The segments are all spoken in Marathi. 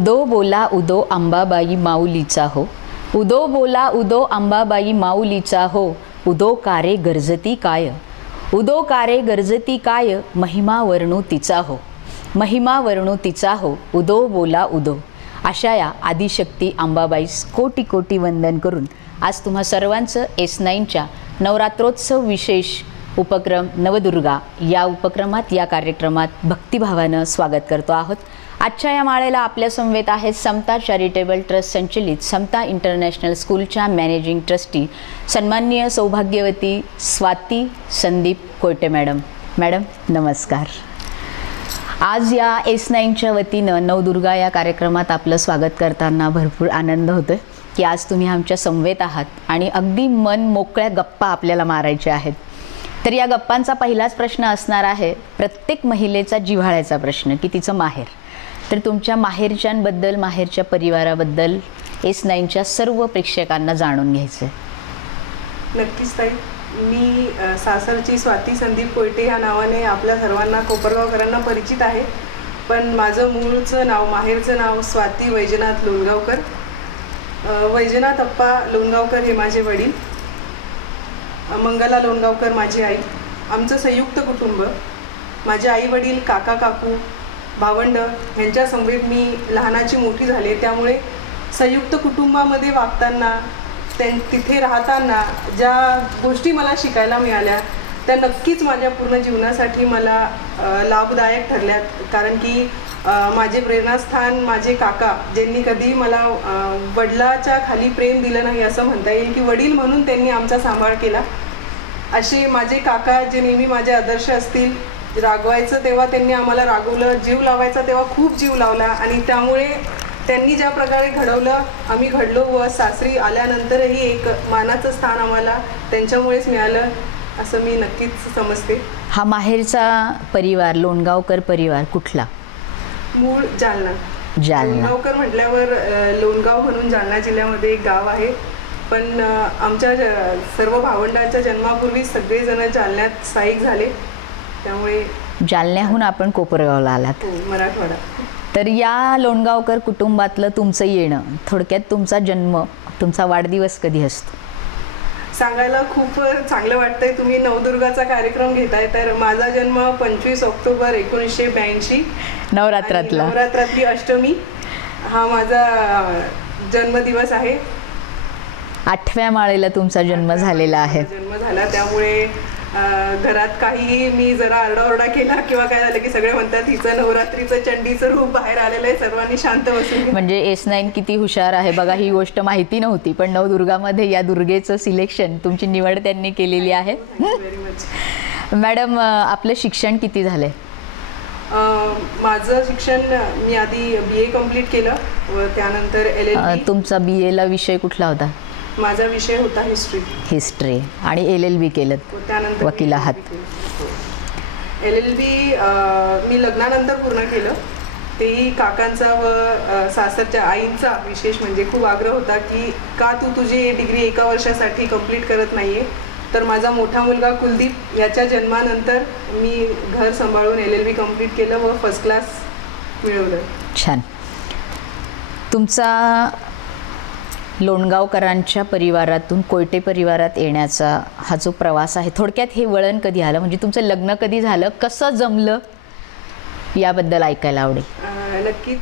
उदो बोला उदो अंबाबाई माऊलीचा हो, उदो बोला उदो अंबाबाई माऊलीचा हो, उदो कारे गर्जती काय, उदो कारे गर्जती काय, महिमा वर्णू तिचा हो, महिमा वर्णू तिचा हो, उदो बोला उदो. अशा या आदिशक्ती अंबाबाईस कोटी कोटी वंदन करून आज तुम्हा सर्वांचं S9च्या नवरात्रोत्सव विशेष उपक्रम नवदुर्गा या उपक्रमात या कार्यक्रमात भक्तिभावानं स्वागत करतो आहोत. आजच्या या माळेला आपल्या समवेत आहेत समता चॅरिटेबल ट्रस्ट संचलित समता इंटरनॅशनल स्कूलच्या मॅनेजिंग ट्रस्टी सन्माननीय सौभाग्यवती स्वाती संदीप कोयटे मॅडम. मॅडम नमस्कार. आज या S9च्या वतीनं नवदुर्गा या कार्यक्रमात आपलं स्वागत करताना भरपूर आनंद होतोय की आज तुम्ही आमच्या समवेत आहात आणि अगदी मन मोकळ्या गप्पा आपल्याला मारायच्या आहेत. तर या गप्पांचा पहिलाच प्रश्न असणार आहे प्रत्येक महिलेचा जिव्हाळ्याचा प्रश्न की तिचं माहेर. तर तुमच्या माहेरच्यांबद्दल माहेरच्या परिवाराबद्दल S9च्या सर्व प्रेक्षकांना जाणून घ्यायचं आहे. नक्कीच ताई. मी सासरची स्वाती संदीप कोयटे या नावाने आपल्या सर्वांना कोपरगावकरांना परिचित आहे. पण माझं मूळचं नाव माहेरचं नाव स्वाती वैजनाथ लोणगावकर. वैजनाथ अप्पा लोणगावकर हे माझे वडील, मंगला लोणगावकर माझी आई. आमचं संयुक्त कुटुंब. माझे आई वडील काका काकू भावंड ह्यांच्या समवेत मी लहानाची मोठी झाले. त्यामुळे संयुक्त कुटुंबामध्ये वागताना तिथे राहताना ज्या गोष्टी मला शिकायला मिळाल्या त्या नक्कीच माझ्या पूर्ण जीवनासाठी मला लाभदायक ठरल्यात. कारण की माझे प्रेरणास्थान माझे काका, ज्यांनी कधी मला वडिलाच्या खाली प्रेम दिलं नाही असं म्हणता येईल की वडील म्हणून त्यांनी आमचा सांभाळ केला. असे माझे काका जे नेहमी माझे आदर्श असतील. रागवायचं तेव्हा त्यांनी आम्हाला रागवलं, जीव लावायचा तेव्हा खूप जीव लावला आणि त्यामुळे त्यांनी ज्या प्रकारे घडवलं आम्ही घडलो व सासरी आल्यानंतरही एक मानाचं स्थान आम्हाला त्यांच्यामुळेच मिळालं असं मी नक्कीच समजते. हा माहेरचा परिवार लोणगावकर परिवार कुठला? मूळ जालना. लोणगावकर म्हटल्यावर लोणगाव म्हणून जालना जिल्ह्यामध्ये एक गाव आहे. पण आमच्या सर्व भावंडांच्या जन्मापूर्वी सगळेजण जालन्यात स्थायिक झाले. त्यामुळे जालन्याहून आपण कोपरगावला आलात. मराठवाडा. तर या लोणगावकर कुटुंबातलं तुमचं येणं, थोडक्यात तुमचा जन्म, तुमचा वाढदिवस कधी असतो? सांगायला खूप चांगलं वाटतंय तुम्ही नवदुर्गाचा कार्यक्रम घेताय. तर माझा जन्म 25 ऑक्टोबर 1982 नवरात्रातली अष्टमी हा माझा जन्मदिवस आहे. 8व्या माळेला तुमचा जन्म झालेला आहे. जन्म झाला त्यामुळे घरात काही मी जरा आरडाओरडा केला किंवा काय झालं की सगळे म्हणतात हिचं नवरात्रीचं चंडीचं रूप बाहेर आलेलं आहे, सर्वांनी शांत बसून. म्हणजे S9 किती हुशार आहे बघा. ही गोष्ट माहिती नव्हती पण नवदुर्गामध्ये या दुर्गेचं सिलेक्शन, तुमची निवड त्यांनी केलेली आहे. मॅडम आपलं शिक्षण किती झालंय? माझं शिक्षण मी आधी BA कंप्लीट केलं व त्यानंतर LLB. तुमचा BA ला विषय कुठला होता? माझा विषय होता हिस्ट्री आणि LLB केलं, त्यानंतर वकील आहात. LLB मी लग्नानंतर पूर्ण केलं. तेही काकांचा व सासरच्या आईंचा विशेष म्हणजे खूप आग्रह होता की का तू तुझी डिग्री एका वर्षासाठी कंप्लीट करत नाहीये. तर माझा मोठा मुलगा कुलदीप याच्या जन्मानंतर मी घर सांभाळून LLB कंप्लीट केलं व फर्स्ट क्लास मिळवलं. छान. तुमचा लोणगावकरांच्या परिवारातून कोयटे परिवारात येण्याचा हा जो प्रवास आहे, थोडक्यात हे वळण कधी आलं, म्हणजे तुमचं लग्न कधी झालं, कसं जमलं, याबद्दल ऐकायला आवडेल. नक्कीच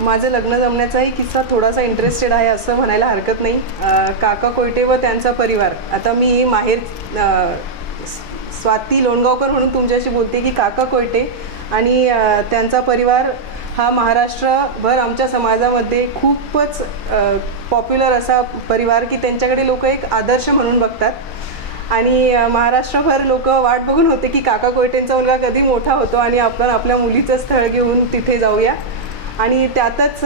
माझं लग्न जमण्याचाही किस्सा थोडासा इंटरेस्टेड आहे असं म्हणायला हरकत नाही. काका कोयटे व त्यांचा परिवार, आता मी माहेर स्वाती लोणगावकर म्हणून तुमच्याशी बोलते की काका कोयटे आणि त्यांचा परिवार हा महाराष्ट्रभर आमच्या समाजामध्ये खूपच पॉप्युलर असा परिवार की त्यांच्याकडे लोक एक आदर्श म्हणून बघतात आणि महाराष्ट्रभर लोक वाट बघून होते की काका कोयटेंचा मुलगा कधी मोठा होतो आणि आपण आपल्या मुलीचं स्थळ घेऊन तिथे जाऊया. आणि त्यातच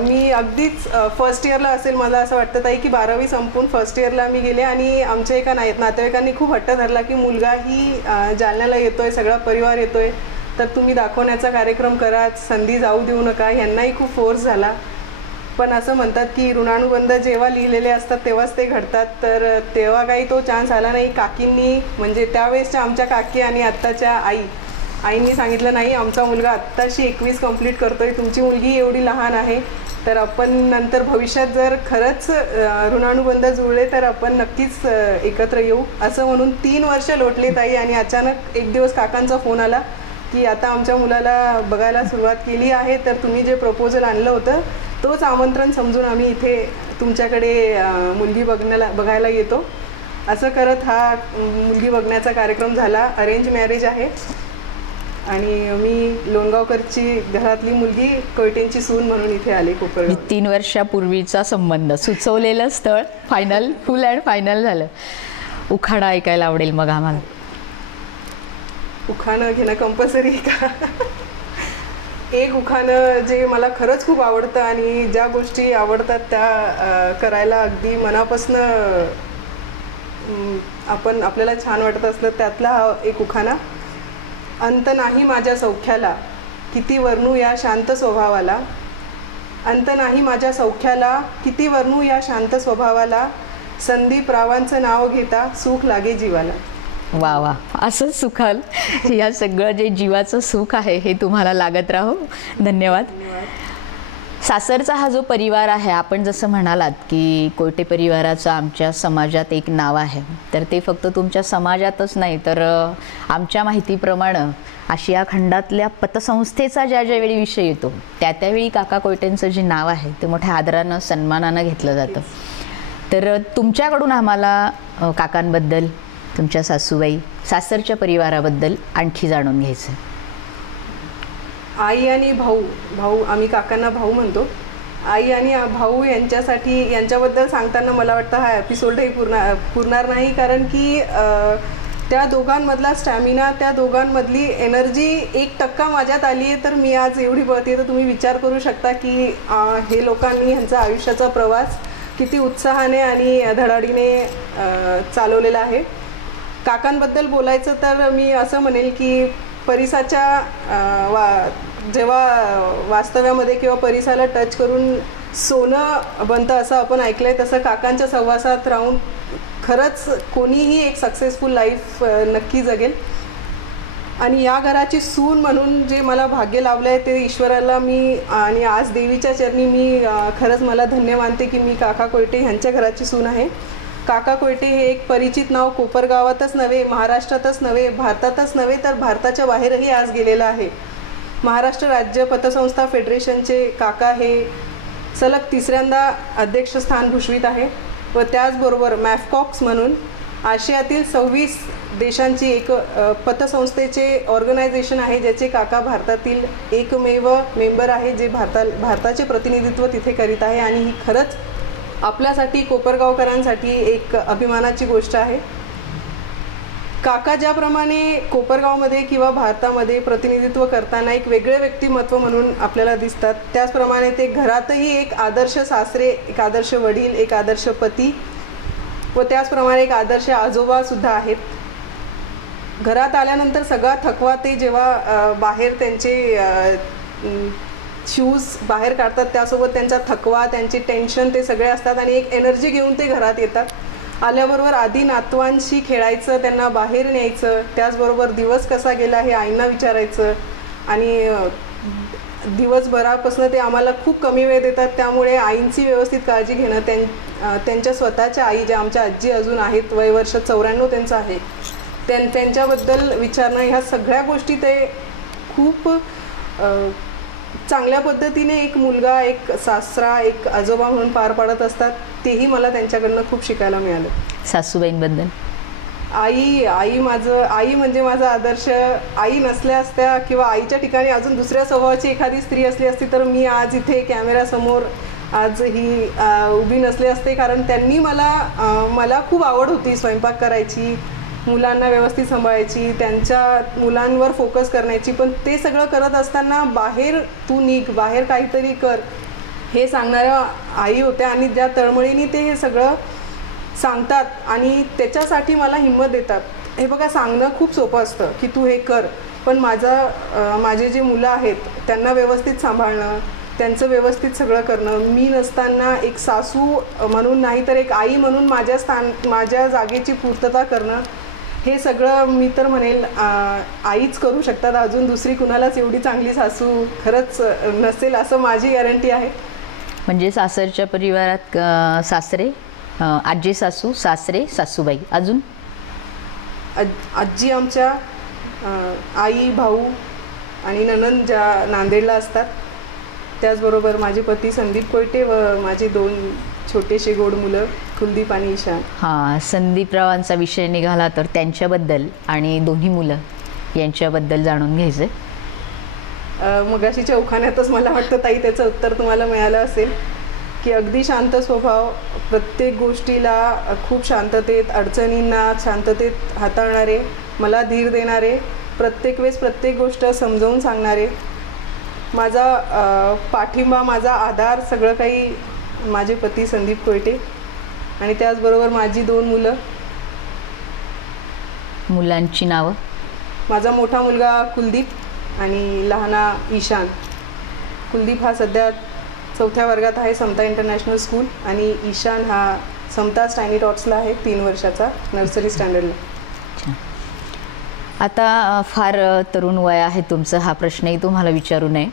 मी अगदीच फर्स्ट इयरला असेल मला असं वाटतं ताई की 12वी संपून फर्स्ट इयरला मी गेले आणि आमच्या एका नातेवाईकांनी खूप हट्ट धरला की मुलगाही जालन्याला येतोय, सगळा परिवार येतोय, तर तुम्ही दाखवण्याचा कार्यक्रम करा, संधी जाऊ देऊ नका. यांनाही खूप फोर्स झाला. पण असं म्हणतात की ऋणानुबंध जेव्हा लिहिलेले असतात तेव्हाच ते घडतात. तर तेव्हा काही तो चान्स आला नाही. काकींनी म्हणजे त्यावेळेसच्या आमच्या काकी आणि आत्ताच्या आई आईंनी सांगितलं नाही, आमचा मुलगा आत्ताशी 21 कंप्लीट करतोय, तुमची मुलगी एवढी लहान आहे, तर आपण नंतर भविष्यात जर खरंच ऋणानुबंध जुळले तर आपण नक्कीच एकत्र येऊ, असं म्हणून 3 वर्ष लोटले ताई. आणि अचानक एक दिवस काकांचा फोन आला की आता आमच्या मुलाला बघायला सुरुवात केली आहे, तर तुम्ही जे प्रपोजल आणलं होतं तोच आमंत्रण समजून आम्ही इथे तुमच्याकडे मुलगी बघायला येतो. असं करत हा मुलगी बघण्याचा कार्यक्रम झाला. अरेंज मॅरेज आहे आणि मी लोणगावकरची घरातली मुलगी, कोयटेंची सून म्हणून इथे आले कोपरगाव. 3 वर्षापूर्वीचा संबंध, सुचवलेलं स्थळ फायनल, फुल अँड फायनल झालं. उखाणा ऐकायला आवडेल मग आम्हाला. उखाणं घेणं कंपल्सरी का? एक उखाणं जे मला खरंच खूप आवडतं आणि ज्या गोष्टी आवडतात त्या करायला अगदी मनापासनं आपल्याला छान वाटत असलं, त्यातला हा एक उखाणा. अंत नाही माझ्या सौख्याला, किती वर्णू या शांत स्वभावाला. अंत नाही माझ्या सौख्याला, किती वर्णू या शांत स्वभावाला. संदीप रावांचं नाव घेता सुख लागे जीवाला. वा वा, असंच सुखाल. या सगळं जे जीवाचं सुख आहे हे तुम्हाला लागत राहो. धन्यवाद. सासरचा हा जो परिवार आहे, आपण जसं म्हणालात की कोयटे परिवाराचं आमच्या समाजात एक नाव आहे, तर ते फक्त तुमच्या समाजातच नाही तर आमच्या माहितीप्रमाणे आशिया खंडातल्या पतसंस्थेचा ज्यावेळी विषय येतो त्यावेळी काका कोयटेंचं जे नाव आहे ते मोठ्या आदरानं सन्मानानं घेतलं जातं. तर तुमच्याकडून आम्हाला काकांबद्दल, तुमच्या सासूबाई, सासरच्या परिवाराबद्दल आणखी जाणून घ्यायचं. आई आणि भाऊ आम्ही काकांना भाऊ म्हणतो. आई आणि भाऊ यांच्याबद्दल सांगताना मला वाटतं हा एपिसोडही पुरणार नाही, कारण की त्या दोघांमधला स्टॅमिना, त्या दोघांमधली एनर्जी 1% माझ्यात आली आहे, तर मी आज एवढी बळते. तर तुम्ही विचार करू शकता की हे लोकांनी ह्यांचा आयुष्याचा प्रवास किती उत्साहाने आणि धडाडीने चालवलेला आहे. काकांबद्दल बोलायचं तर मी असं म्हणेल की परिसाच्या जेव्हा वास्तव्यामध्ये किंवा परिसाला टच करून सोनं बनतं असं आपण ऐकलंय, तसं काकांच्या सहवासात राहून खरंच कोणीही एक सक्सेसफुल लाईफ नक्की जगेल. आणि या घराची सून म्हणून जे मला भाग्य लावलं आहे ते ईश्वराला मी आणि आज देवीच्या चरणी मी खरंच मला धन्य मानते की मी काका कोयटे ह्यांच्या घराची सून आहे. काका कोयटे हे एक परिचित नाव कोपरगावातच नव्हे, महाराष्ट्रातच नव्हे, भारतातच नव्हे, तर भारताच्या बाहेरही आज गेलेलं आहे. महाराष्ट्र राज्य पतसंस्था फेडरेशनचे काका हे सलग 3ऱ्यांदा अध्यक्षस्थान भूषवित आहे व त्याचबरोबर मॅफकॉक्स म्हणून आशियातील 26 देशांची एक पतसंस्थेचे ऑर्गनायझेशन आहे, ज्याचे काका भारतातील एकमेव मेंबर आहे जे भारताचे प्रतिनिधित्व तिथे करीत आहे. आणि ही खरंच आपल्यासाठी, कोपरगावकरांसाठी एक अभिमानाची गोष्ट आहे. काका ज्याप्रमाणे कोपरगावमध्ये किंवा भारतामध्ये प्रतिनिधित्व करताना एक वेगळे व्यक्तिमत्व म्हणून आपल्याला दिसतात, त्याचप्रमाणे ते घरातही एक आदर्श सासरे, एक आदर्श वडील, एक आदर्श पती व त्याचप्रमाणे एक आदर्श आजोबासुद्धा आहेत. घरात आल्यानंतर सगळा थकवा ते जेव्हा बाहेर त्यांचे शूज बाहेर काढतात, त्यासोबत त्यांचा थकवा, त्यांचे टेन्शन ते सगळे असतात आणि एक एनर्जी घेऊन ते घरात येतात. आल्याबरोबर आधी नातवांशी खेळायचं, त्यांना बाहेर न्यायचं, त्याचबरोबर दिवस कसा गेला हे आईंना विचारायचं आणि दिवसभरापासून ते आम्हाला खूप कमी वेळ देतात, त्यामुळे आईंची व्यवस्थित काळजी घेणं, त्यांच्या स्वतःच्या आई ज्या आमच्या आजी अजून आहेत, वयवर्ष 94 त्यांचं आहे, त्यांच्याबद्दल विचारणं, ह्या सगळ्या गोष्टी ते खूप चांगल्या पद्धतीने एक मुलगा, एक सासरा, एक आजोबा म्हणून पार पाडत असतात. तेही मला त्यांच्याकडनं खूप शिकायला मिळालं. सासूबाईंबद्दल आई म्हणजे माझा आदर्श. आई नसल्या असत्या किंवा आईच्या ठिकाणी अजून दुसऱ्या स्वभावाची एखादी स्त्री असली असती तर मी आज इथे कॅमेऱ्यासमोर आज ही उभी नसले असते, कारण त्यांनी मला खूप आवड होती स्वयंपाक करायची, मुलांना व्यवस्थित सांभाळायची, त्यांच्या मुलांवर फोकस करण्याची. पण ते सगळं करत असताना बाहेर तू निघ, बाहेर काहीतरी कर हे सांगणाऱ्या आई होत्या आणि ज्या तळमळीने ते हे सगळं सांगतात आणि त्याच्यासाठी मला हिंमत देतात. हे बघा, सांगणं खूप सोपं असतं की तू हे कर, पण माझे जे मुलं आहेत त्यांना व्यवस्थित सांभाळणं, त्यांचं व्यवस्थित सगळं करणं, मी नसताना एक सासू म्हणून नाही तर एक आई म्हणून माझ्या जागेची पूर्तता करणं, हे सगळं मी तर म्हणेल आईच करू शकतात. अजून दुसरी कुणालाच एवढी चांगली सासू खरंच नसेल असं माझी गॅरंटी आहे. म्हणजे सासरच्या परिवारात सासरे, आजी सासू, सासरे, सासूबाई, अजून आजी आमच्या, आई, भाऊ आणि नणंद ज्या नांदेडला असतात, त्याचबरोबर माझे पती संदीप कोयटे व माझे 2 छोटेसे गोड मुलं कुलदीप आणि ईशान. हां, संदीपरावांचा विषय निघाला तर त्यांच्याबद्दल आणि दोन्ही मुलं यांच्याबद्दल जाणून घ्यायचं. मगाशी चौखान्यातच मला वाटतं ताई त्याचं उत्तर तुम्हाला मिळालं असेल की अगदी शांत स्वभाव, प्रत्येक गोष्टीला खूप शांततेत, अडचणींना शांततेत हाताळणारे, मला धीर देणारे, प्रत्येक वेळेस प्रत्येक गोष्ट समजावून सांगणारे, माझा पाठिंबा, माझा आधार, सगळं काही माझे पती संदीप कोयटे आणि त्याचबरोबर माझी 2 मुलं. मुलांची नावं? माझा मोठा मुलगा कुलदीप आणि लहाना ईशान. कुलदीप हा सध्या 4थ्या वर्गात आहे समता इंटरनॅशनल स्कूल आणि ईशान हा समता स्टायनी टॉट्सला आहे, 3 वर्षाचा, नर्सरी स्टँडर्डला. आता फार तरुण वय आहे तुमचं, हा प्रश्नही तुम्हाला विचारू नये,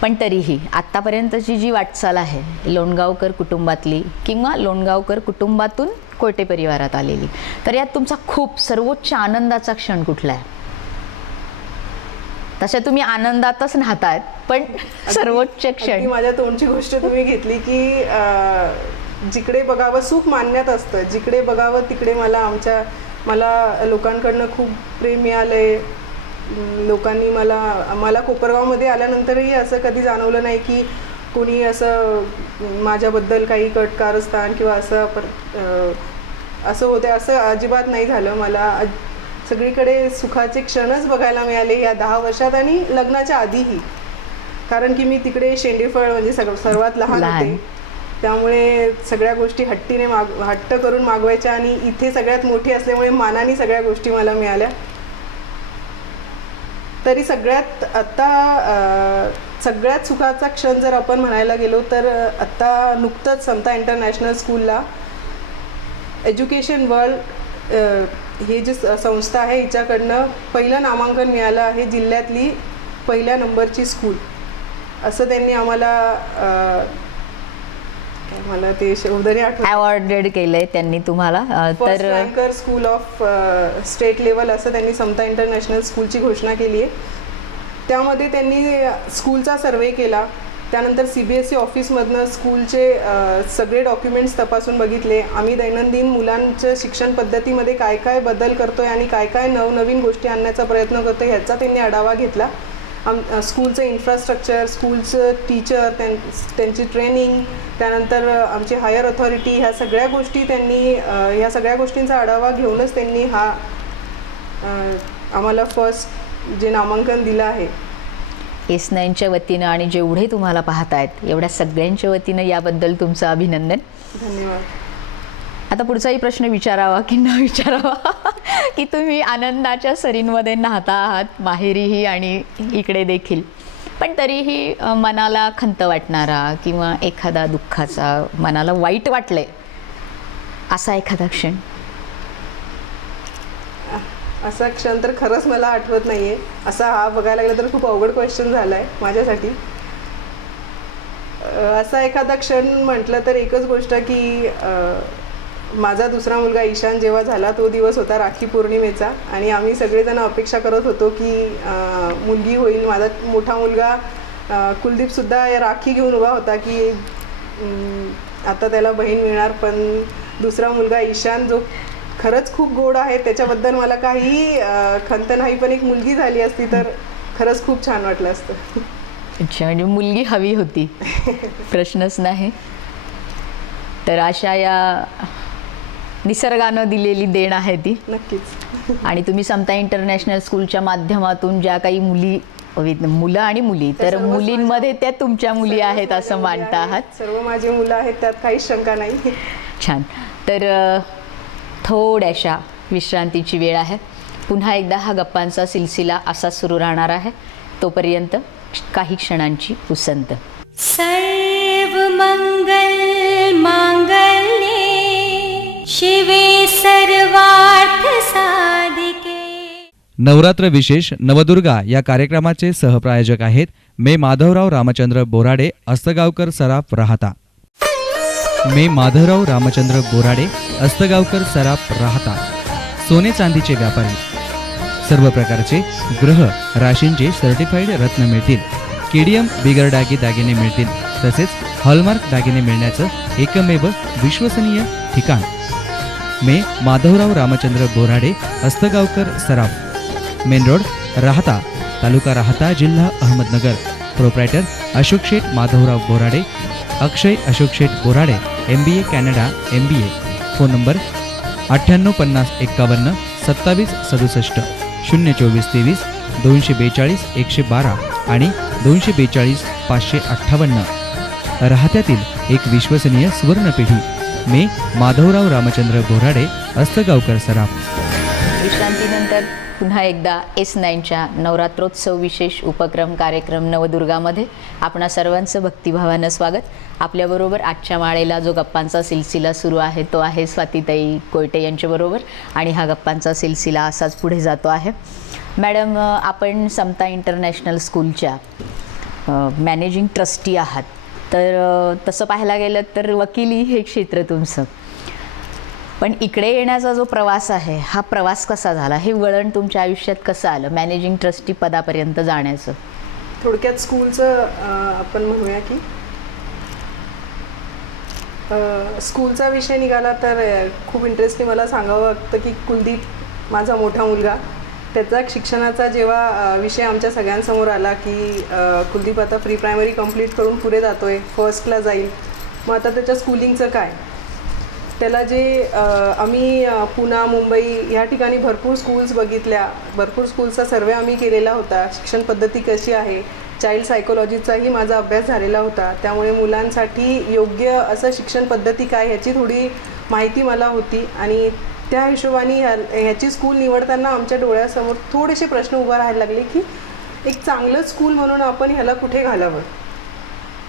पण तरीही आत्तापर्यंतची जी वाटचाल आहे लोणगावकर कुटुंबातली किंवा लोणगावकर कुटुंबातून कोयटे परिवारात आलेली, तर यात तुमचा खूप सर्वोच्च आनंदाचा क्षण कुठला आहे? तशा तुम्ही आनंदातच राहतात, पण सर्वोच्च क्षण? माझ्या तोंडची गोष्ट तुम्ही घेतली की जिकडे बघावं सुख मानण्यात असतं, जिकडे बघावं तिकडे मला लोकांकडनं खूप प्रेम मिळालंय. लोकांनी मला कोपरगावमध्ये आल्यानंतरही असं कधी जाणवलं नाही की कोणी असं माझ्याबद्दल काही कटकारस्थान किंवा असं होते, असं अजिबात नाही झालं. मला सगळीकडे सुखाचे क्षणच बघायला मिळाले या 10 वर्षात आणि लग्नाच्या आधीही, कारण की मी तिकडे शेंडेफळ म्हणजे सर्वात लहान होते, त्यामुळे सगळ्या गोष्टी हट्ट करून मागवायच्या आणि इथे सगळ्यात मोठी असल्यामुळे मानाने सगळ्या गोष्टी मला मिळाल्या. तरी सगळ्यात सुखाचा क्षण जर आपण म्हणायला गेलो तर आत्ता नुकतंच समता इंटरनॅशनल स्कूलला एज्युकेशन वर्ल्ड ही जी संस्था आहे हिच्याकडनं पहिलं नामांकन मिळालं आहे, जिल्ह्यातली पहिल्या नंबरची स्कूल असं त्यांनी मला ते शब्दने अवॉर्डेड केलंय त्यांनी तुम्हाला. तर ranker school of state level असं त्यांनी समता इंटरनॅशनल स्कूलची घोषणा केली आहे. त्यामध्ये त्यांनी स्कूलचा सर्वे केला, त्यानंतर CBSE ऑफिसमधनं स्कूलचे सगळे डॉक्युमेंट्स तपासून बघितले. आम्ही दैनंदिन मुलांच्या शिक्षण पद्धतीमध्ये काय काय बदल करतोय आणि काय काय नवनवीन गोष्टी आणण्याचा प्रयत्न करतोय ह्याचा त्यांनी आढावा घेतला. स्कूलचं इन्फ्रास्ट्रक्चर, स्कूलचं टीचर, त्यांची ट्रेनिंग, त्यानंतर आमची हायर अथॉरिटी, ह्या सगळ्या गोष्टींचा आढावा घेऊनच त्यांनी आम्हाला फर्स्ट जे नामांकन दिलं आहे. S9च्या वतीनं आणि जेवढे तुम्हाला पाहतायत एवढ्या सगळ्यांच्या वतीनं याबद्दल तुमचं अभिनंदन. धन्यवाद. आता पुढचाही प्रश्न विचारावा की न विचारावा की तुम्ही आनंदाच्या सरींमध्ये नाहता आहात, माहेरीही आणि इकडे देखील, पण तरीही मनाला खंत वाटणारा किंवा एखादा दुःखाचा, मनाला वाईट वाटले असा एखादा क्षण? असा क्षण तर खरंच मला आठवत नाहीये. हा बघायला गेलं तर खूप अवघड क्वेश्चन झालाय माझ्यासाठी. असा एखादा क्षण म्हटलं तर एकच गोष्ट की माझा दुसरा मुलगा ईशान जेव्हा झाला तो दिवस होता राखी पौर्णिमेचा आणि आम्ही सगळेजण अपेक्षा करत होतो की मुलगी होईल. माझा मोठा मुलगा कुलदीपसुद्धा या राखी घेऊन उभा होता की आता त्याला बहीण मिळणार, पण दुसरा मुलगा ईशान जो खरंच खूप गोड आहे त्याच्याबद्दल मला काही खंत नाही, पण एक मुलगी झाली असती तर खरंच खूप छान वाटलं असतं. अच्छा, म्हणजे मुलगी हवी होती, प्रश्नच नाही. तर अशा या निसर्गानं दिलेली देण आहे ती. नक्कीच. आणि तुम्ही समता इंटरनॅशनल स्कूलच्या माध्यमातून ज्या काही मुलं आणि मुली, तर मुलींमध्ये त्या तुमच्या मुली आहेत असं मानता आहात? सर्व माझी मुलं आहेत, त्यात काहीच शंका नाही. छान. तर थोड्याशा विश्रांतीची वेळ आहे. पुन्हा एकदा हा गप्पांचा सिलसिला असा सुरू राहणार आहे. तोपर्यंत काही क्षणांची उसंत. सर्व मंगल मांगल्ये शिवे सर्वार्थ साधिके नवरात्र विशेष नवदुर्गा या कार्यक्रमाचे सहप्रायोजक आहेत मे माधवराव रामचंद्र बोराडे, अस्तगावकर सराफ, राहता. मे माधवराव रामचंद्र बोराडे, अस्तगावकर सराफ, राहता. सोने चांदीचे व्यापारी. सर्व प्रकारचे ग्रह राशींचे सर्टिफाईड रत्न मिळतील. केडीएम बिगर डागी दागिने मिळतील. तसेच हॉलमार्क दागिने मिळण्याचं एकमेव विश्वसनीय ठिकाण मे माधवराव रामचंद्र बोराडे, अस्तगावकर सराफ, मेन रोड, राहता, तालुका राहता, जिल्हा अहमदनगर. प्रोप्रायटर अशोक शेठ माधवराव बोराडे, अक्षय अशोक शेठ Borade, MBA Canada MBA. Phone number 985051 2767 02423 242 112 आणि 242 558. राहत्यातील एक विश्वसनीय सुवर्णपेढी मे माधवराव रामचंद्र बोराडे, अस्तगावकर सराफ. विश्रांतीनंतर पुन्हा एकदा S9च्या नवरात्रोत्सव विशेष उपक्रम कार्यक्रम नवदुर्गामध्ये आपणा सर्वांचं भक्तिभावानं स्वागत. आपल्याबरोबर आजच्या माळेला जो गप्पांचा सिलसिला सुरू आहे तो आहे स्वातीताई कोयटे यांच्याबरोबर आणि हा गप्पांचा सिलसिला असाच पुढे जातो आहे. मॅडम, आपण समता इंटरनॅशनल स्कूलच्या मॅनेजिंग ट्रस्टी आहात, तर तसं पाहायला गेलं तर वकिली हे क्षेत्र तुमचं, पण इकडे येण्याचा जो प्रवास आहे हा प्रवास कसा झाला, हे वळण तुमच्या आयुष्यात कसं आलं मॅनेजिंग ट्रस्टी पदापर्यंत जाण्याचं? थोडक्यात स्कूलचं आपण म्हणूया की स्कूलचा विषय निघाला तर खूप इंटरेस्टिंग मला सांगावं लागतं की कुलदीप माझा मोठा मुलगा, त्याचा शिक्षणाचा जेव्हा विषय आमच्या सगळ्यांसमोर आला की कुलदीप आता प्री प्रायमरी कंप्लीट करून पुढे जातो आहे, फर्स्टला जाईल, मग आता त्याच्या स्कूलिंगचं काय. त्याला जे आम्ही पुणे मुंबई ह्या ठिकाणी भरपूर स्कूल्स बघितल्या, भरपूर स्कूल्सचा सर्वे आम्ही केलेला होता. शिक्षण पद्धती कशी आहे, चाइल्ड सायकोलॉजीचाही माझा अभ्यास झालेला होता, त्यामुळे मुलांसाठी योग्य असं शिक्षण पद्धती काय ह्याची थोडी माहिती मला होती आणि त्या हिशोबाने ह्याची स्कूल निवडताना आमच्या डोळ्यासमोर थोडेसे प्रश्न उभा राहायला लागले की एक चांगलं स्कूल म्हणून आपण ह्याला कुठे घालावं.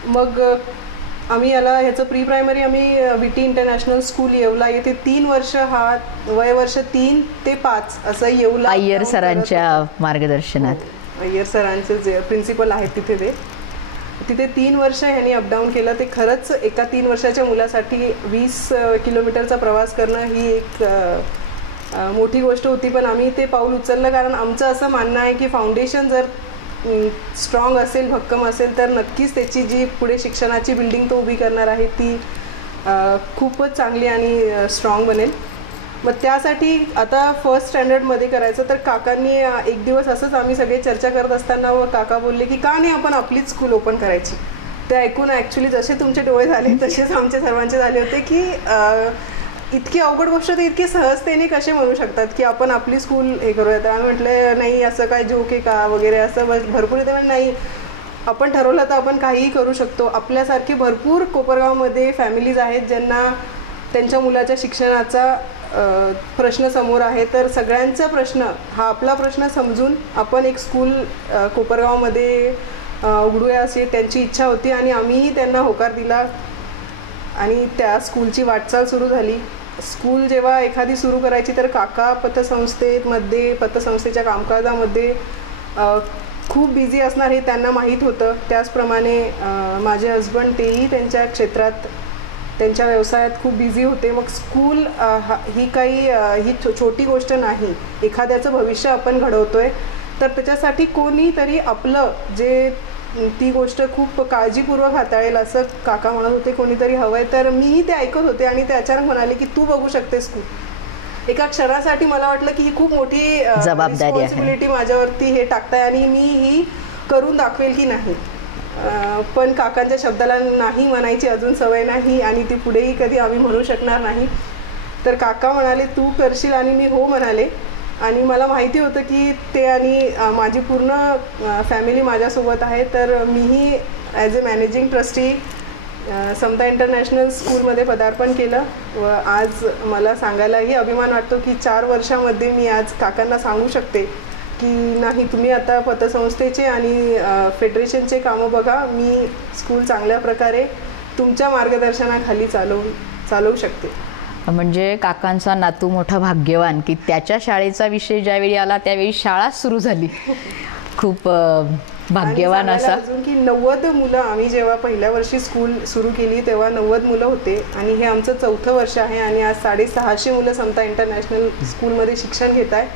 मग आम्ही ह्याचं प्री प्रायमरी आम्ही VT इंटरनॅशनल स्कूल येवला येथे 3 वर्ष, हा वयवर्ष 3 ते 5 असं येवला अय्यर सरांच्या मार्गदर्शनात. अय्यर सरांचे जे प्रिन्सिपल आहेत तिथे 3 वर्ष ह्यांनी अपडाऊन केलं. ते खरंच एका 3 वर्षाच्या मुलासाठी 20 किलोमीटरचा प्रवास करणं ही एक मोठी गोष्ट होती, पण आम्ही ते पाऊल उचललं कारण आमचं असं मानणं आहे की फाउंडेशन जर स्ट्रॉंग असेल, भक्कम असेल तर नक्कीच त्याची जी पुढे शिक्षणाची बिल्डिंग तो उभी करणार आहे ती खूपच चांगली आणि स्ट्रॉंग बनेल. मग त्यासाठी आता फर्स्ट स्टँडर्डमध्ये करायचं तर काकांनी एक दिवस असंच आम्ही सगळे चर्चा करत असताना काका बोलले की का नाही आपण आपलीच स्कूल ओपन करायची. ते ऐकून ॲक्च्युली जसे तुमचे डोळे झाले तसेच आमचे सर्वांचे झाले होते की इतकी अवघड गोष्ट ते इतकी सहजतेने कसे म्हणू शकतात की आपण आपली स्कूल हे करूया. तर आम्ही म्हटलं नाही असं काय जोक आहे का वगैरे असं भरपूर येते. पण नाही, आपण ठरवलं तर आपण काहीही करू शकतो. आपल्यासारखे भरपूर कोपरगावमध्ये फॅमिलीज आहेत ज्यांना त्यांच्या मुलाच्या शिक्षणाचा प्रश्न समोर आहे, तर सगळ्यांचा प्रश्न हा आपला प्रश्न समजून आपण एक स्कूल कोपरगावमध्ये उघडूया अशी त्यांची इच्छा होती आणि आम्हीही त्यांना होकार दिला आणि त्या स्कूलची वाटचाल सुरू झाली. स्कूल जेव्हा एखादी सुरू करायची तर काका पतसंस्थेच्या कामकाजामध्ये खूप बिझी असणार हे त्यांना माहीत होतं. त्याचप्रमाणे माझे हजबंड तेही त्यांच्या क्षेत्रात त्यांच्या व्यवसायात खूप बिझी होते. मग स्कूल ही छोटी गोष्ट नाही. एखाद्याचं भविष्य आपण घडवतोय तर त्याच्यासाठी कोणीतरी आपलं जे ती गोष्ट खूप काळजीपूर्वक हाताळेल असं काका म्हणत होते, कोणीतरी हवं आहे. तर मीही ते ऐकत होते आणि ते अचानक म्हणाले की तू बघू शकतेस स्कूल. एका क्षणासाठी मला वाटलं की ही खूप मोठी रिस्पॉन्सिबिलिटी माझ्यावरती हे टाकताय आणि मी ही करून दाखवेल की नाही. पण काकांच्या शब्दाला नाही म्हणायची अजून सवय नाही आणि ती पुढेही कधी आम्ही म्हणू शकणार नाही. तर काका म्हणाले तू करशील आणि मी हो म्हणाले आणि मला माहिती होतं की ते आणि माझी पूर्ण फॅमिली माझ्यासोबत आहे. तर मीही ॲज अ मॅनेजिंग ट्रस्टी समता इंटरनॅशनल स्कूलमध्ये पदार्पण केलं व आज मला सांगायलाही अभिमान वाटतो की 4 वर्षामध्ये मी आज काकांना सांगू शकते की नाही तुम्ही आता पतसंस्थेचे आणि फेडरेशनचे कामं बघा, मी स्कूल चांगल्या प्रकारे तुमच्या मार्गदर्शनाखाली चालवू शकते. म्हणजे काकांचा नातू मोठा भाग्यवान की त्याच्या शाळेचा विषय ज्यावेळी आला त्यावेळी शाळा सुरू झाली. खूप भाग्यवान असा. अजून की 90 मुलं, आम्ही जेव्हा पहिल्या वर्षी स्कूल सुरू केली तेव्हा 90 मुलं होते आणि हे आमचं 4थं वर्ष आहे आणि आज 650 मुलं समता इंटरनॅशनल स्कूलमध्ये शिक्षण घेत आहे.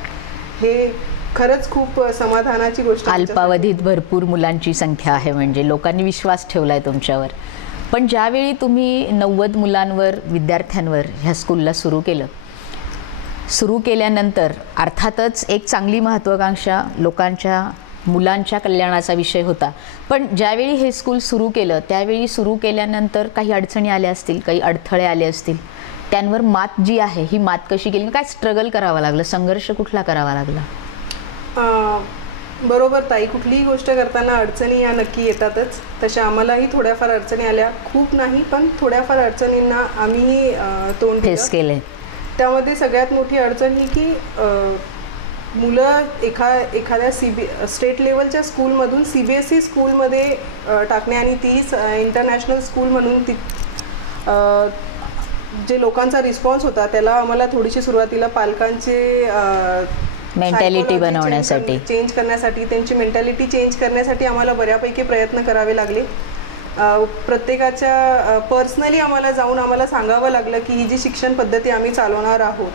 हे खरंच खूप समाधानाची गोष्ट. अल्पावधीत भरपूर मुलांची संख्या आहे, म्हणजे लोकांनी विश्वास ठेवलाय तुमच्यावर. पण ज्यावेळी तुम्ही 90 मुलांवर, विद्यार्थ्यांवर ह्या स्कूलला सुरू केल्यानंतर अर्थातच एक चांगली महत्त्वाकांक्षा लोकांच्या, मुलांच्या कल्याणाचा विषय होता. पण ज्यावेळी हे स्कूल सुरू केलं त्यावेळी सुरू केल्यानंतर काही अडचणी आल्या असतील, काही अडथळे आले असतील. त्यांवर मात जी आहे ही मात कशी केली, काय स्ट्रगल करावं लागलं, संघर्ष कुठला करावा लागला? बरोबर ताई, कुठलीही गोष्ट करताना अडचणी या नक्की येतातच. तशा आम्हालाही थोड्याफार अडचणी आल्या, खूप नाही पण थोड्याफार अडचणींना आम्ही तोंड फेस केले. त्यामध्ये सगळ्यात मोठी अडचण ही की मुलं एखाद्या स्टेट लेवलच्या स्कूलमधून CBSE स्कूलमध्ये टाकणे आणि तीच इंटरनॅशनल स्कूल म्हणून जे लोकांचा रिस्पॉन्स होता त्याला आम्हाला थोडीशी सुरुवातीला पालकांचे मेंटॅलिटी बनवण्यासाठी, चेंज करण्यासाठी, त्यांची मेंटॅलिटी चेंज करण्यासाठी आम्हाला बऱ्यापैकी प्रयत्न करावे लागले. प्रत्येकाच्या पर्सनली आम्हाला जाऊन आम्हाला सांगावं लागलं की ही जी शिक्षण पद्धती आम्ही चालवणार आहोत,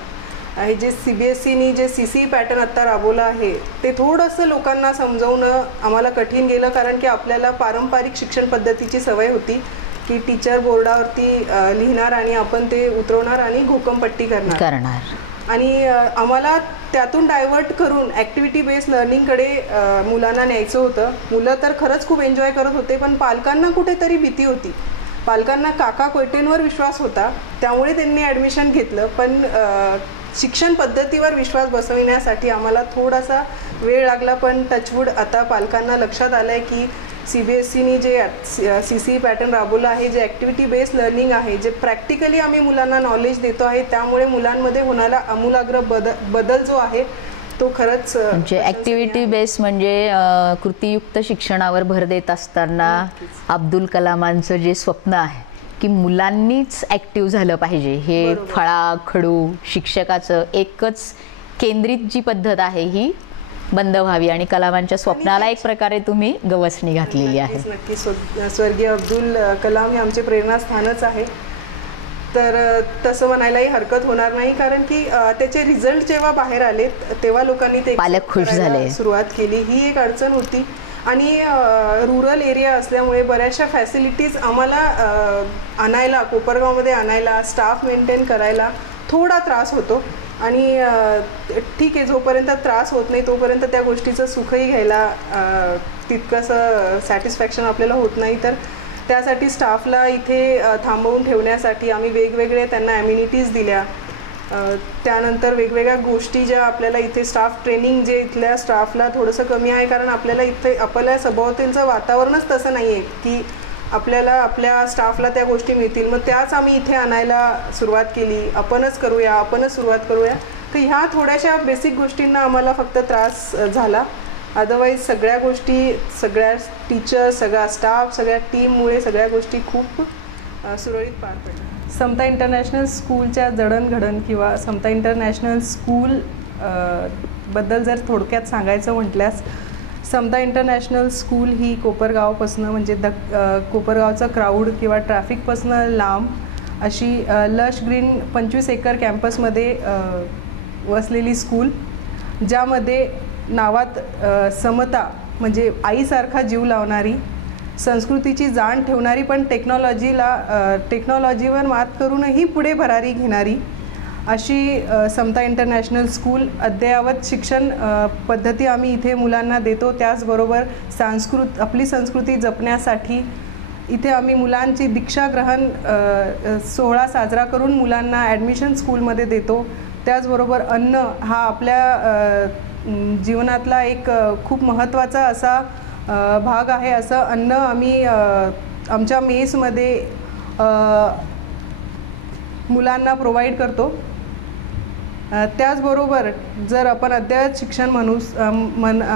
हे जे CBSEनी जे CCE पॅटर्न आत्ता राबवलं आहे ते थोडंसं लोकांना समजवणं आम्हाला कठीण गेलं. कारण की आपल्याला पारंपरिक शिक्षण पद्धतीची सवय होती की टीचर बोर्डावरती लिहिणार आणि आपण ते उतरवणार आणि घोकमपट्टी करणार. आणि आम्हाला त्यातून डायव्हर्ट करून ॲक्टिव्हिटी बेस्ड लर्निंगकडे मुलांना न्यायचं होतं. मुलं तर खरंच खूप एन्जॉय करत होते, पण पालकांना कुठेतरी भीती होती. पालकांना काका कोयटेंवर विश्वास होता, त्यामुळे त्यांनी ॲडमिशन घेतलं. पण शिक्षण पद्धतीवर विश्वास बसविण्यासाठी आम्हाला थोडासा वेळ लागला. पण टचवूड आता पालकांना लक्षात आलं आहे की CBSEनी जे CCE पॅटर्न राबवलं आहे, जे ॲक्टिव्हिटी बेस्ड लर्निंग आहे, जे प्रॅक्टिकली आम्ही मुलांना नॉलेज देतो आहे, त्यामुळे मुलांमध्ये होणारा आमूलाग्र बदल जो आहे तो खरंच म्हणजे ॲक्टिव्हिटी बेस्ड म्हणजे कृतीयुक्त शिक्षणावर भर देत असताना अब्दुल कलामांचं जे स्वप्न आहे की मुलांनीच ॲक्टिव्ह झालं पाहिजे, हे फळाखडू शिक्षकाचं एकच केंद्रित जी पद्धत आहे ही बंद व्हावी आणि कलामांच्या स्वप्नाला एक प्रकारे तुम्ही गवसणी घातलेली आहे. नक्की स्वर्गीय अब्दुल कलाम हे आमचे प्रेरणास्थानच आहे. तर तसं म्हणायलाही हरकत होणार नाही, कारण की त्याचे रिझल्ट जेव्हा बाहेर आले तेव्हा लोकांनी ते पालक खुश झाले, सुरुवात केली. ही एक अडचण होती आणि रुरल एरिया असल्यामुळे बऱ्याचशा फॅसिलिटीज आम्हाला आणायला, कोपरगावमध्ये आणायला, स्टाफ मेंटेन करायला थोडा त्रास होतो. आणि ठीक आहे, जोपर्यंत त्रास होत नाही तोपर्यंत त्या गोष्टीचं सुखही घ्यायला तितकंसं सॅटिस्फॅक्शन आपल्याला होत नाही. तर त्यासाठी स्टाफला इथे थांबवून ठेवण्यासाठी आम्ही वेगवेगळे त्यांना ॲम्युनिटीज दिल्या. त्यानंतर वेगवेगळ्या गोष्टी ज्या आपल्याला इथे स्टाफ ट्रेनिंग जे इथल्या स्टाफला थोडंसं कमी आहे, कारण आपल्याला इथे आपल्या सभोवतालचं वातावरणच तसं नाही आहे की आपल्याला आपल्या स्टाफला त्या गोष्टी मिळतील. मग त्याच आम्ही इथे आणायला सुरुवात केली. आपणच सुरुवात करूया. तर ह्या थोड्याशा बेसिक गोष्टींना आम्हाला फक्त त्रास झाला. अदरवाईज सगळ्या गोष्टी, सगळ्या टीचर्स, सगळा स्टाफ, सगळ्या टीममुळे सगळ्या गोष्टी खूप सुरळीत पार पडल्या. समता इंटरनॅशनल स्कूलच्या जडणघडण किंवा समता इंटरनॅशनल स्कूल बद्दल जर थोडक्यात सांगायचं म्हटल्यास, समता इंटरनॅशनल स्कूल ही कोपरगावपासून म्हणजे कोपरगावचा क्राऊड किंवा ट्रॅफिकपासून लांब अशी लश ग्रीन 25 एकर कॅम्पसमध्ये वसलेली स्कूल, ज्यामध्ये नावात समता म्हणजे आईसारखा जीव लावणारी, संस्कृतीची जाण ठेवणारी, पण टेक्नॉलॉजीवर मात करूनही पुढे भरारी घेणारी अशी समता इंटरनॅशनल स्कूल अद्ययावत शिक्षण पद्धती आम्ही इथे मुलांना देतो. त्याचबरोबर आपली संस्कृती जपण्यासाठी इथे आम्ही मुलांची दीक्षाग्रहण सोहळा साजरा करून मुलांना ॲडमिशन स्कूलमध्ये देतो. त्याचबरोबर अन्न हा आपल्या जीवनातला एक खूप महत्त्वाचा असा भाग आहे. असं अन्न आम्ही आमच्या मेसमध्ये मुलांना प्रोव्हाइड करतो. त्याचबरोबर जर आपण अद्ययावत शिक्षण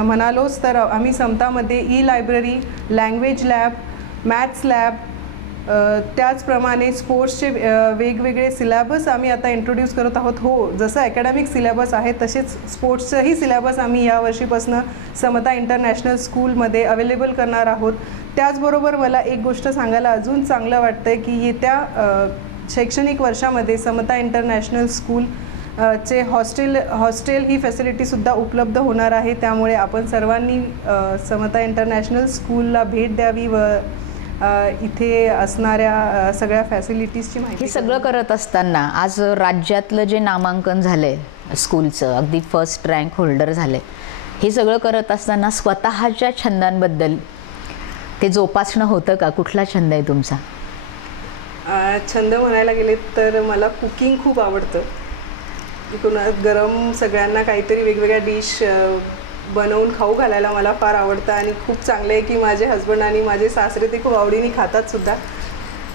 म्हणालोच तर आम्ही समतामध्ये library, language lab, maths lab, त्याचप्रमाणे स्पोर्ट्सचे वेगवेगळे सिलेबस आम्ही आता इंट्रोड्यूस करत आहोत. हो, जसं अकॅडमिक सिलेबस आहे तसेच स्पोर्ट्सचंही सिलेबस आम्ही यावर्षीपासून समता इंटरनॅशनल स्कूलमध्ये अवेलेबल करणार आहोत. त्याचबरोबर मला एक गोष्ट सांगायला अजून चांगलं वाटतं आहे की येत्या शैक्षणिक वर्षामध्ये समता इंटरनॅशनल स्कूल चे हॉस्टेल ही फॅसिलिटीसुद्धा उपलब्ध होणार आहे. त्यामुळे आपण सर्वांनी समता इंटरनॅशनल स्कूलला भेट द्यावी व इथे असणाऱ्या सगळ्या फॅसिलिटीजची माहिती. हे सगळं करत असताना आज राज्यातलं जे नामांकन झालंय स्कूलचं, अगदी फर्स्ट रँक होल्डर झाले, हे सगळं करत असताना स्वतःच्या छंदांबद्दल ते जोपासणं होतं का? कुठला छंद आहे तुमचा? छंद म्हणायला गेले तर मला कुकिंग खूप आवडतं. गरम सगळ्यांना काहीतरी वेगवेगळ्या डिश बनवून खाऊ घालायला मला फार आवडतं आणि खूप चांगलं आहे की माझे हस्बंड आणि माझे सासरे ते खूप आवडीने खातात सुद्धा.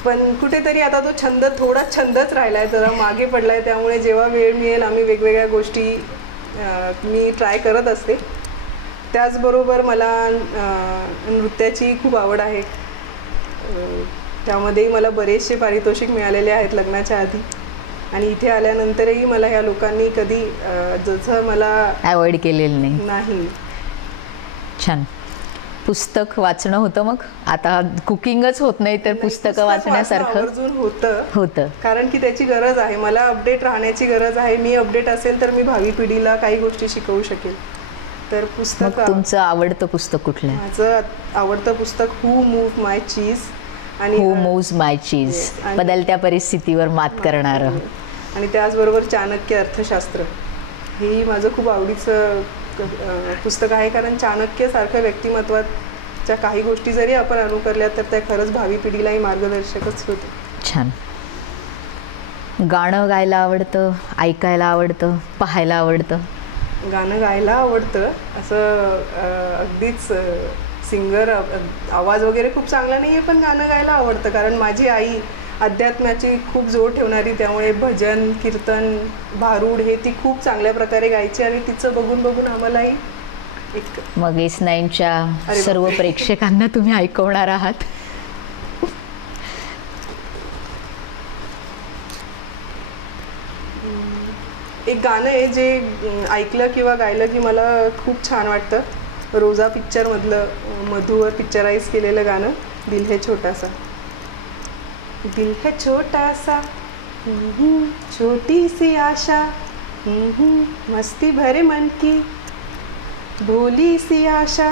पण कुठेतरी आता तो छंद थोडा छंदच राहिला आहे, जरा मागे पडला आहे. त्यामुळे जेव्हा वेळ मिळेल आम्ही वेगवेगळ्या गोष्टी मी ट्राय करत असते. त्याचबरोबर मला नृत्याची खूप आवड आहे. त्यामध्येही मला बरेचसे पारितोषिक मिळालेले आहेत लग्नाच्या आधी आणि इथे आल्यानंतरही मला ह्या लोकांनी कधी जसं मला अवॉइड केलेलं नाही. छान. पुस्तक वाचणं होतं मग? आता कुकिंगच होत नाही तर पुस्तकं वाचण्यासारखं आवर्जून होतं, होतं कारण की त्याची गरज आहे. मला अपडेट राहण्याची गरज आहे. मी अपडेट असेल तर मी भावी पिढीला काही गोष्टी शिकवू शकेल. तर पुस्तक. तुमचं आवडतं पुस्तक कुठलं? माझं आवडतं पुस्तक हू मूव्ह माय चीज आणि हू मूव्ज माय चीज, बदलत्या परिस्थितीवर मात करणारं. आणि त्याचबरोबर चाणक्य अर्थशास्त्र हेही माझं खूप आवडीचं पुस्तक आहे, कारण चाणक्यसारख्या व्यक्तिमत्वाच्या काही गोष्टी जरी आपण अनुकरल्या तर त्या खरंच भावी पिढीलाही मार्गदर्शकच होते. छान. गाणं गायला आवडतं, ऐकायला आवडतं, पाहायला आवडतं? गाणं गायला आवडतं. असं अगदीच सिंगर आवाज वगैरे खूप चांगला नाही आहे, पण गाणं गायला आवडतं. कारण माझी आई अध्यात्माची खूप जोर ठेवणारी, त्यामुळे भजन कीर्तन भारूड हे ती खूप चांगल्या प्रकारे गायची आणि तिचं बघून बघून आम्हालाही एक. मग S9च्या सर्व प्रेक्षकांना तुम्ही ऐकवणार आहात? एक गाणं आहे जे ऐकलं किंवा गायलं की मला खूप छान वाटतं. रोजा पिक्चरमधलं मधूवर पिक्चराइज केलेलं गाणं, दिल है छोटा सा. दिल है छोटा सा, छोटी सी आशा, मस्ती भरे मन की भोली सी आशा,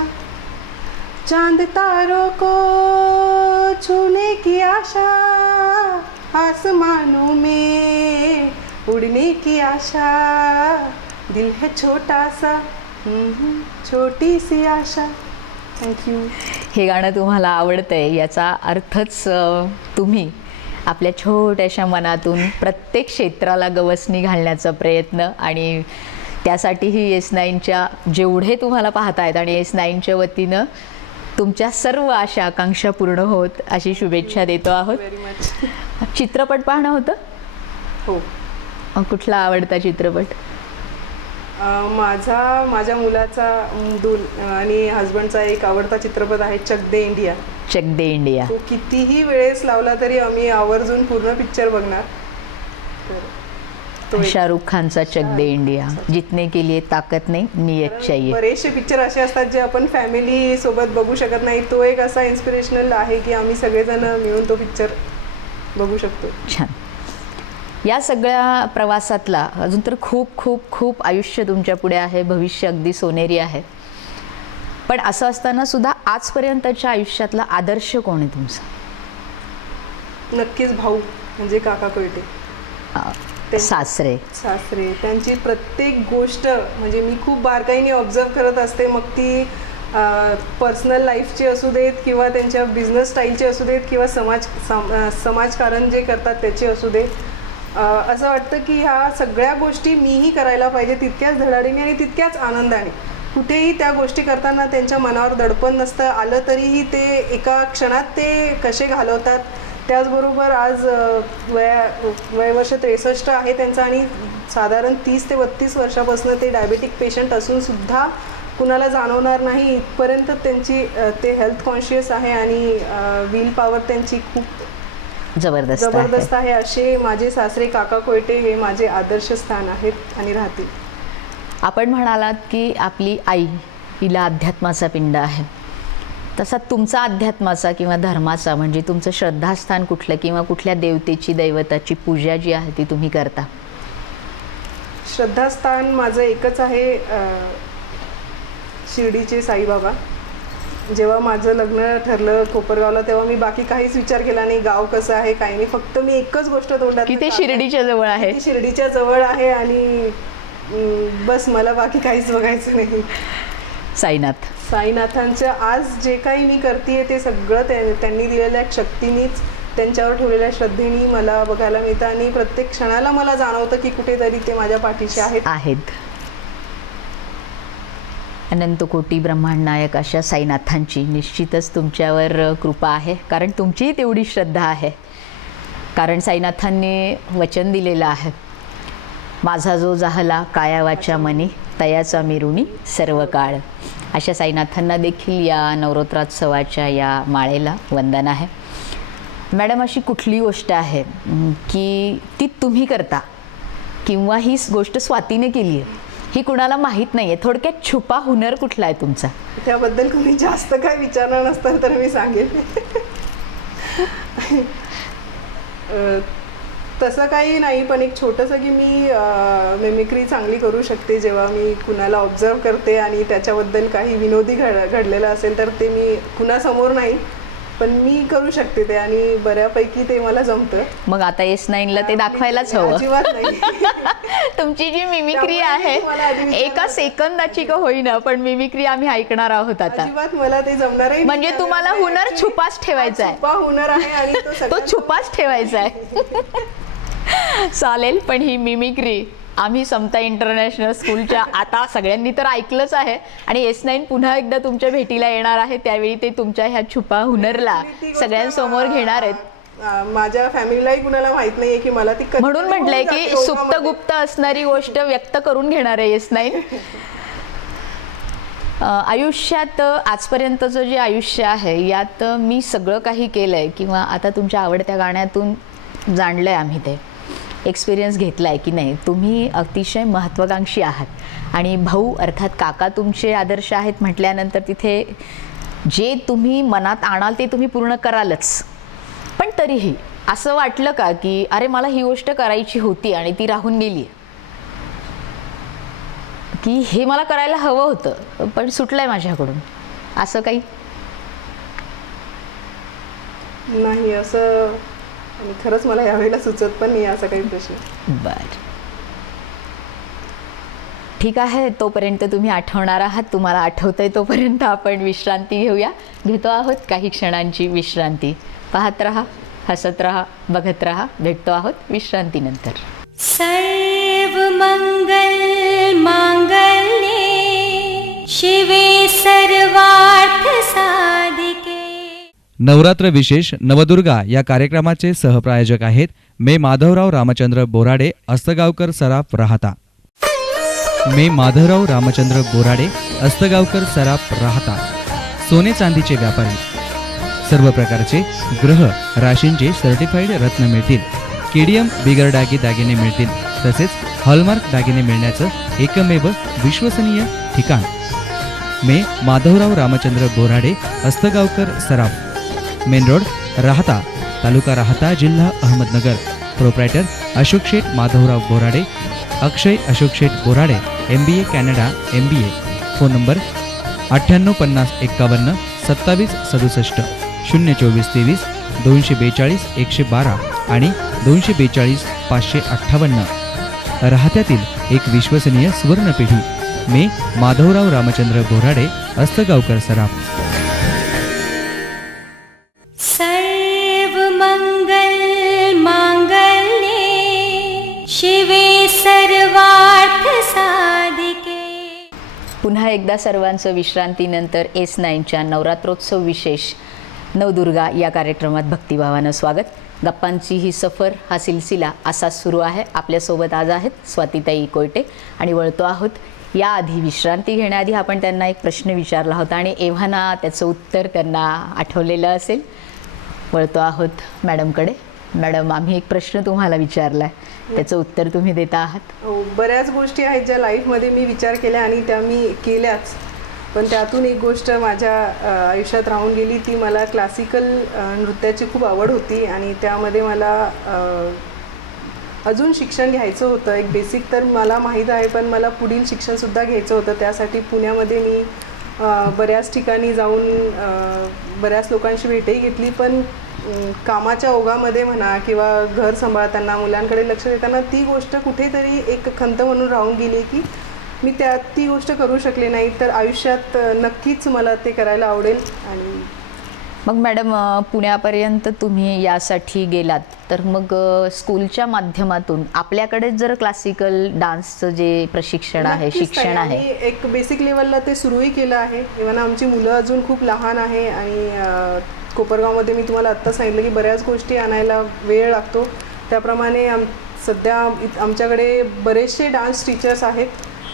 चांद तारों को छूने की आशा, आसमानों में उड़ने की आशा, दिल है छोटा सा, छोटी सी आशा. थँक्यू. हे गाणं तुम्हाला आवडतंय याचा अर्थच तुम्ही आपल्या छोट्याशा मनातून प्रत्येक क्षेत्राला गवसणी घालण्याचा प्रयत्न, आणि त्यासाठीही S9च्या जेवढे तुम्हाला पाहतायत आणि S9च्या वतीनं तुमच्या सर्व आशा आकांक्षा पूर्ण होत अशी शुभेच्छा देतो आहोत. Very much. चित्रपट पाहणं होतं? हो. कुठला आवडता चित्रपट? माझ्या मुलाचा आणि हस्बंडचा एक आवडता चित्रपट आहे चक दे इंडिया. चक दे इंडिया. तो कितीही वेळेस लावला तरी आम्ही आवर्जून पूर्ण पिक्चर बघणार. शाहरुख खानचा चक दे इंडिया. जितने के लिए ताकत नहीं नियत चाहिए. बरेचसे पिक्चर असे असतात जे आपण फॅमिली सोबत बघू शकत नाही. तो एक असा इन्स्पिरेशनल आहे की आम्ही सगळेजण मिळून तो पिक्चर बघू शकतो. छान. या सगळ्या प्रवासातला अजून तर खूप खूप खूप आयुष्य तुमच्या पुढे आहे, भविष्य अगदी सोनेरी आहे. पण असं असताना सुद्धा आजपर्यंतच्या आयुष्यातला आदर्श कोण आहे तुमचा? नक्कीच भाऊ, म्हणजे काका कोयटे. सासरे त्यांची प्रत्येक गोष्ट म्हणजे मी खूप बारकाईने ऑब्झर्व करत असते. मग ती पर्सनल लाईफची असू देत किंवा त्यांच्या बिझनेस स्टाईलची असू देत किंवा समाजकारण जे करतात त्याची असू देत. असं वाटतं की ह्या सगळ्या गोष्टी मीही करायला पाहिजे तितक्याच धडाडीने आणि तितक्याच आनंदाने. कुठेही त्या गोष्टी करताना त्यांच्या मनावर दडपण नसतं. आलं तरीही ते एका क्षणात ते कसे घालवतात. त्याचबरोबर आज वयवर्ष 63 आहे त्यांचं आणि साधारण 30 ते 32 वर्षापासून ते डायबेटिक पेशंट असूनसुद्धा कुणाला जाणवणार नाही इथपर्यंत त्यांची ते हेल्थ कॉन्शियस आहे आणि विल पॉवर त्यांची खूप जबरदस्त आहे. जबरदस्त आहे. असे माझे सासरे काका कोयटे हे माझे आदर्श स्थान आहेत आणि राहतील. आपण म्हणालात की आपली आई हिला अध्यात्माचा पिंड आहे, तसा तुमचा अध्यात्माचा किंवा धर्माचा म्हणजे तुमचं श्रद्धास्थान कुठलं किंवा कुठल्या देवतेची दैवताची पूजा जी आहे ती तुम्ही करता? श्रद्धास्थान माझं एकच आहे, शिर्डीचे साईबाबा. जेव्हा माझं लग्न ठरलं कोपरगावला तेव्हा मी बाकी काहीच विचार केला नाही, गाव कसं आहे काही नाही, फक्त मी एकच गोष्ट तोंडात की ते शिर्डीच्या जवळ आहे. शिर्डीच्या जवळ आहे आणि बस मला बाकी काहीच बघायचं नाही. साईनाथांचं आज जे काही मी करते ते सगळं त्यांनी दिलेल्या शक्तीनीच, त्यांच्यावर ठेवलेल्या श्रद्धेने मला बघायला मिळतं आणि प्रत्येक क्षणाला मला जाणवतं की कुठेतरी ते माझ्या पाठीशी आहेत. अनंत कोटी ब्रह्मांड नायक अशा साईनाथांची निश्चितच तुमच्यावर कृपा आहे, कारण तुमचीही तेवढी श्रद्धा आहे. कारण साईनाथांनी वचन दिलेलं आहे, माझा जो जाहला काया वाचा मनी तयाचा मिरुणी सर्व काळ. अशा साईनाथांना देखील या नवरात्रोत्सवाच्या या माळेला वंदन आहे. मॅडम, अशी कुठली गोष्ट आहे की ती तुम्ही करता किंवा ही गोष्ट स्वातीने केली आहे, ही कुणाला माहीत नाही आहे, थोडक्यात छुपा हुनर कुठला आहे तुमचा? त्याबद्दल कोणी जास्त काय विचारणार नसतं तर मी सांगेन. तसं काही नाही, पण एक छोटंसं की मी मिमिक्री चांगली करू शकते. जेव्हा मी कुणाला ऑब्झर्व करते आणि त्याच्याबद्दल काही विनोदी घडलेलं असेल तर ते मी कुणासमोर नाही पण मी करू शकते ते आणि बऱ्यापैकी ते मला जमतं. मग आता S9ला ते दाखवायलाच हवं. अजिबात नाही. तुमची जी मिमिक्री आहे एका सेकंदाची का होईना पण मिमिक्री आम्ही ऐकणार आहोत आता. अजिबात मला ते जमणार आहे. म्हणजे तुम्हाला हुनर छुपाच ठेवायचा आहे. छुपा हुनर आहे आणि तो छुपाच ठेवायचा आहे. चालेल, पण ही मिमिक्री आम्ही समता इंटरनॅशनल स्कूलच्या आता सगळ्यांनी तर ऐकलंच आहे आणि S9 पुन्हा एकदा तुमच्या भेटीला येणार आहे, त्यावेळी ते तुमच्या ह्या छुपा हुनरला सगळ्यांसमोर घेणार आहेत. माझ्या फॅमिलीलाही कुणाला माहित नाहीये की मला ती, म्हणून म्हटलंय की सुप्त गुप्त असणारी गोष्ट व्यक्त करून घेणार आहे S9. आयुष्यात आजपर्यंतचं जे आयुष्य आहे यात मी सगळं काही केलंय किंवा आता तुमच्या आवडत्या गाण्यातून जाणलंय आम्ही, ते एक्सपिरियन्स घेतला आहे की नाही, तुम्ही अतिशय महत्त्वाकांक्षी आहात आणि भाऊ अर्थात काका तुमचे आदर्श आहेत म्हटल्यानंतर तिथे जे तुम्ही मनात आणाल ते तुम्ही पूर्ण करालच. पण तरीही असं वाटलं का की अरे मला ही गोष्ट करायची होती आणि ती राहून गेली, की हे मला करायला हवं होतं पण सुटलंय माझ्याकडून, असं काही? नाही असं, आणि खरंच मला यावेळेला सुचत पण नाही असा काही प्रश्न. बर, ठीक आहे. तोपर्यंत तुम्ही आठवणार आहात, तुम्हाला आठवतंय तोपर्यंत आपण विश्रांती घेतो आहोत, काही क्षणांची विश्रांती. पाहत रहा, हसत रहा, बघत रहा. भेटतो आहोत विश्रांतीनंतर. सर्व मंगल मांगल्ये शिवे सर्वार्थ साधिके. नवरात्र विशेष नवदुर्गा या कार्यक्रमाचे सहप्रायोजक आहेत मे माधवराव रामचंद्र बोराडे, अस्तगावकर सराफ, राहता. मे माधवराव रामचंद्र बोराडे, अस्तगावकर सराफ, राहता. सोने चांदीचे व्यापारी. सर्व प्रकारचे ग्रह राशींचे सर्टिफाईड रत्न मिळतील. केडीएम बिगर डागी दागिने मिळतील. तसेच हॉलमार्क दागिने मिळण्याचं एकमेव विश्वसनीय ठिकाण मे माधवराव रामचंद्र बोराडे, अस्तगावकर सराफ, मेन रोड, राहता, तालुका राहता, जिल्हा अहमदनगर. प्रोप्रायटर अशोक शेठ माधवराव बोराडे, अक्षय अशोक शेठ Borade, MBA Canada MBA. Phone number 985051 2767 02423 242 112 आणि 242 558. राहत्यातील एक विश्वसनीय सुवर्ण पिढी मे माधवराव रामचंद्र बोराडे, अस्तगावकर सराफ. सर्व मंगल मांगल्ये शिवे सर्वार्थ साधिके. पुन्हा एकदा सर्वांचं विश्रांतीनंतर S9च्या नवरात्रोत्सव विशेष नवदुर्गा या कार्यक्रमात भक्तिभावानं स्वागत. गप्पांची ही सफर, हा सिलसिला असाच सुरू आहे. आपल्यासोबत आज आहेत स्वातीताई कोयटे आणि वळतो आहोत. याआधी विश्रांती घेण्याआधी आपण त्यांना एक प्रश्न विचारला होता आणि एव्हाना त्याचं उत्तर त्यांना आठवलेलं असेल. वळतो आहोत मॅडमकडे. मॅडम, आम्ही एक प्रश्न तुम्हाला विचारला आहे, त्याचं उत्तर तुम्ही देता आहात? हो, बऱ्याच गोष्टी आहेत ज्या लाईफमध्ये मी विचार केल्या आणि त्या मी केल्याच, पण त्यातून एक गोष्ट माझ्या आयुष्यात राहून गेली. ती मला क्लासिकल नृत्याची खूप आवड होती आणि त्यामध्ये मला अजून शिक्षण घ्यायचं होतं. एक बेसिक तर मला माहीत आहे, पण मला पुढील शिक्षणसुद्धा घ्यायचं होतं. त्यासाठी पुण्यामध्ये मी बऱ्याच ठिकाणी जाऊन बऱ्याच लोकांशी भेटही घेतली, पण कामाच्या ओघामध्ये म्हणा किंवा घर सांभाळताना मुलांकडे लक्ष देताना ती गोष्ट कुठेतरी एक खंत म्हणून राहून गेली की मी ती गोष्ट करू शकले नाही. तर आयुष्यात नक्कीच मला ते करायला आवडेल. आणि मग मॅडम, पुण्यापर्यंत तुम्ही यासाठी गेलात, तर मग स्कूलच्या माध्यमातून आपल्याकडे जर क्लासिकल डान्सचं जे प्रशिक्षण आहे, शिक्षण आहे, एक बेसिक लेवलला ते सुरूही केलं आहे. इव्हन आमची मुलं अजून खूप लहान आहे आणि कोपरगावमध्ये मी तुम्हाला आत्ता सांगितलं की बऱ्याच गोष्टी आणायला वेळ लागतो. त्याप्रमाणे सध्या आमच्याकडे बरेचसे डान्स टीचर्स आहेत.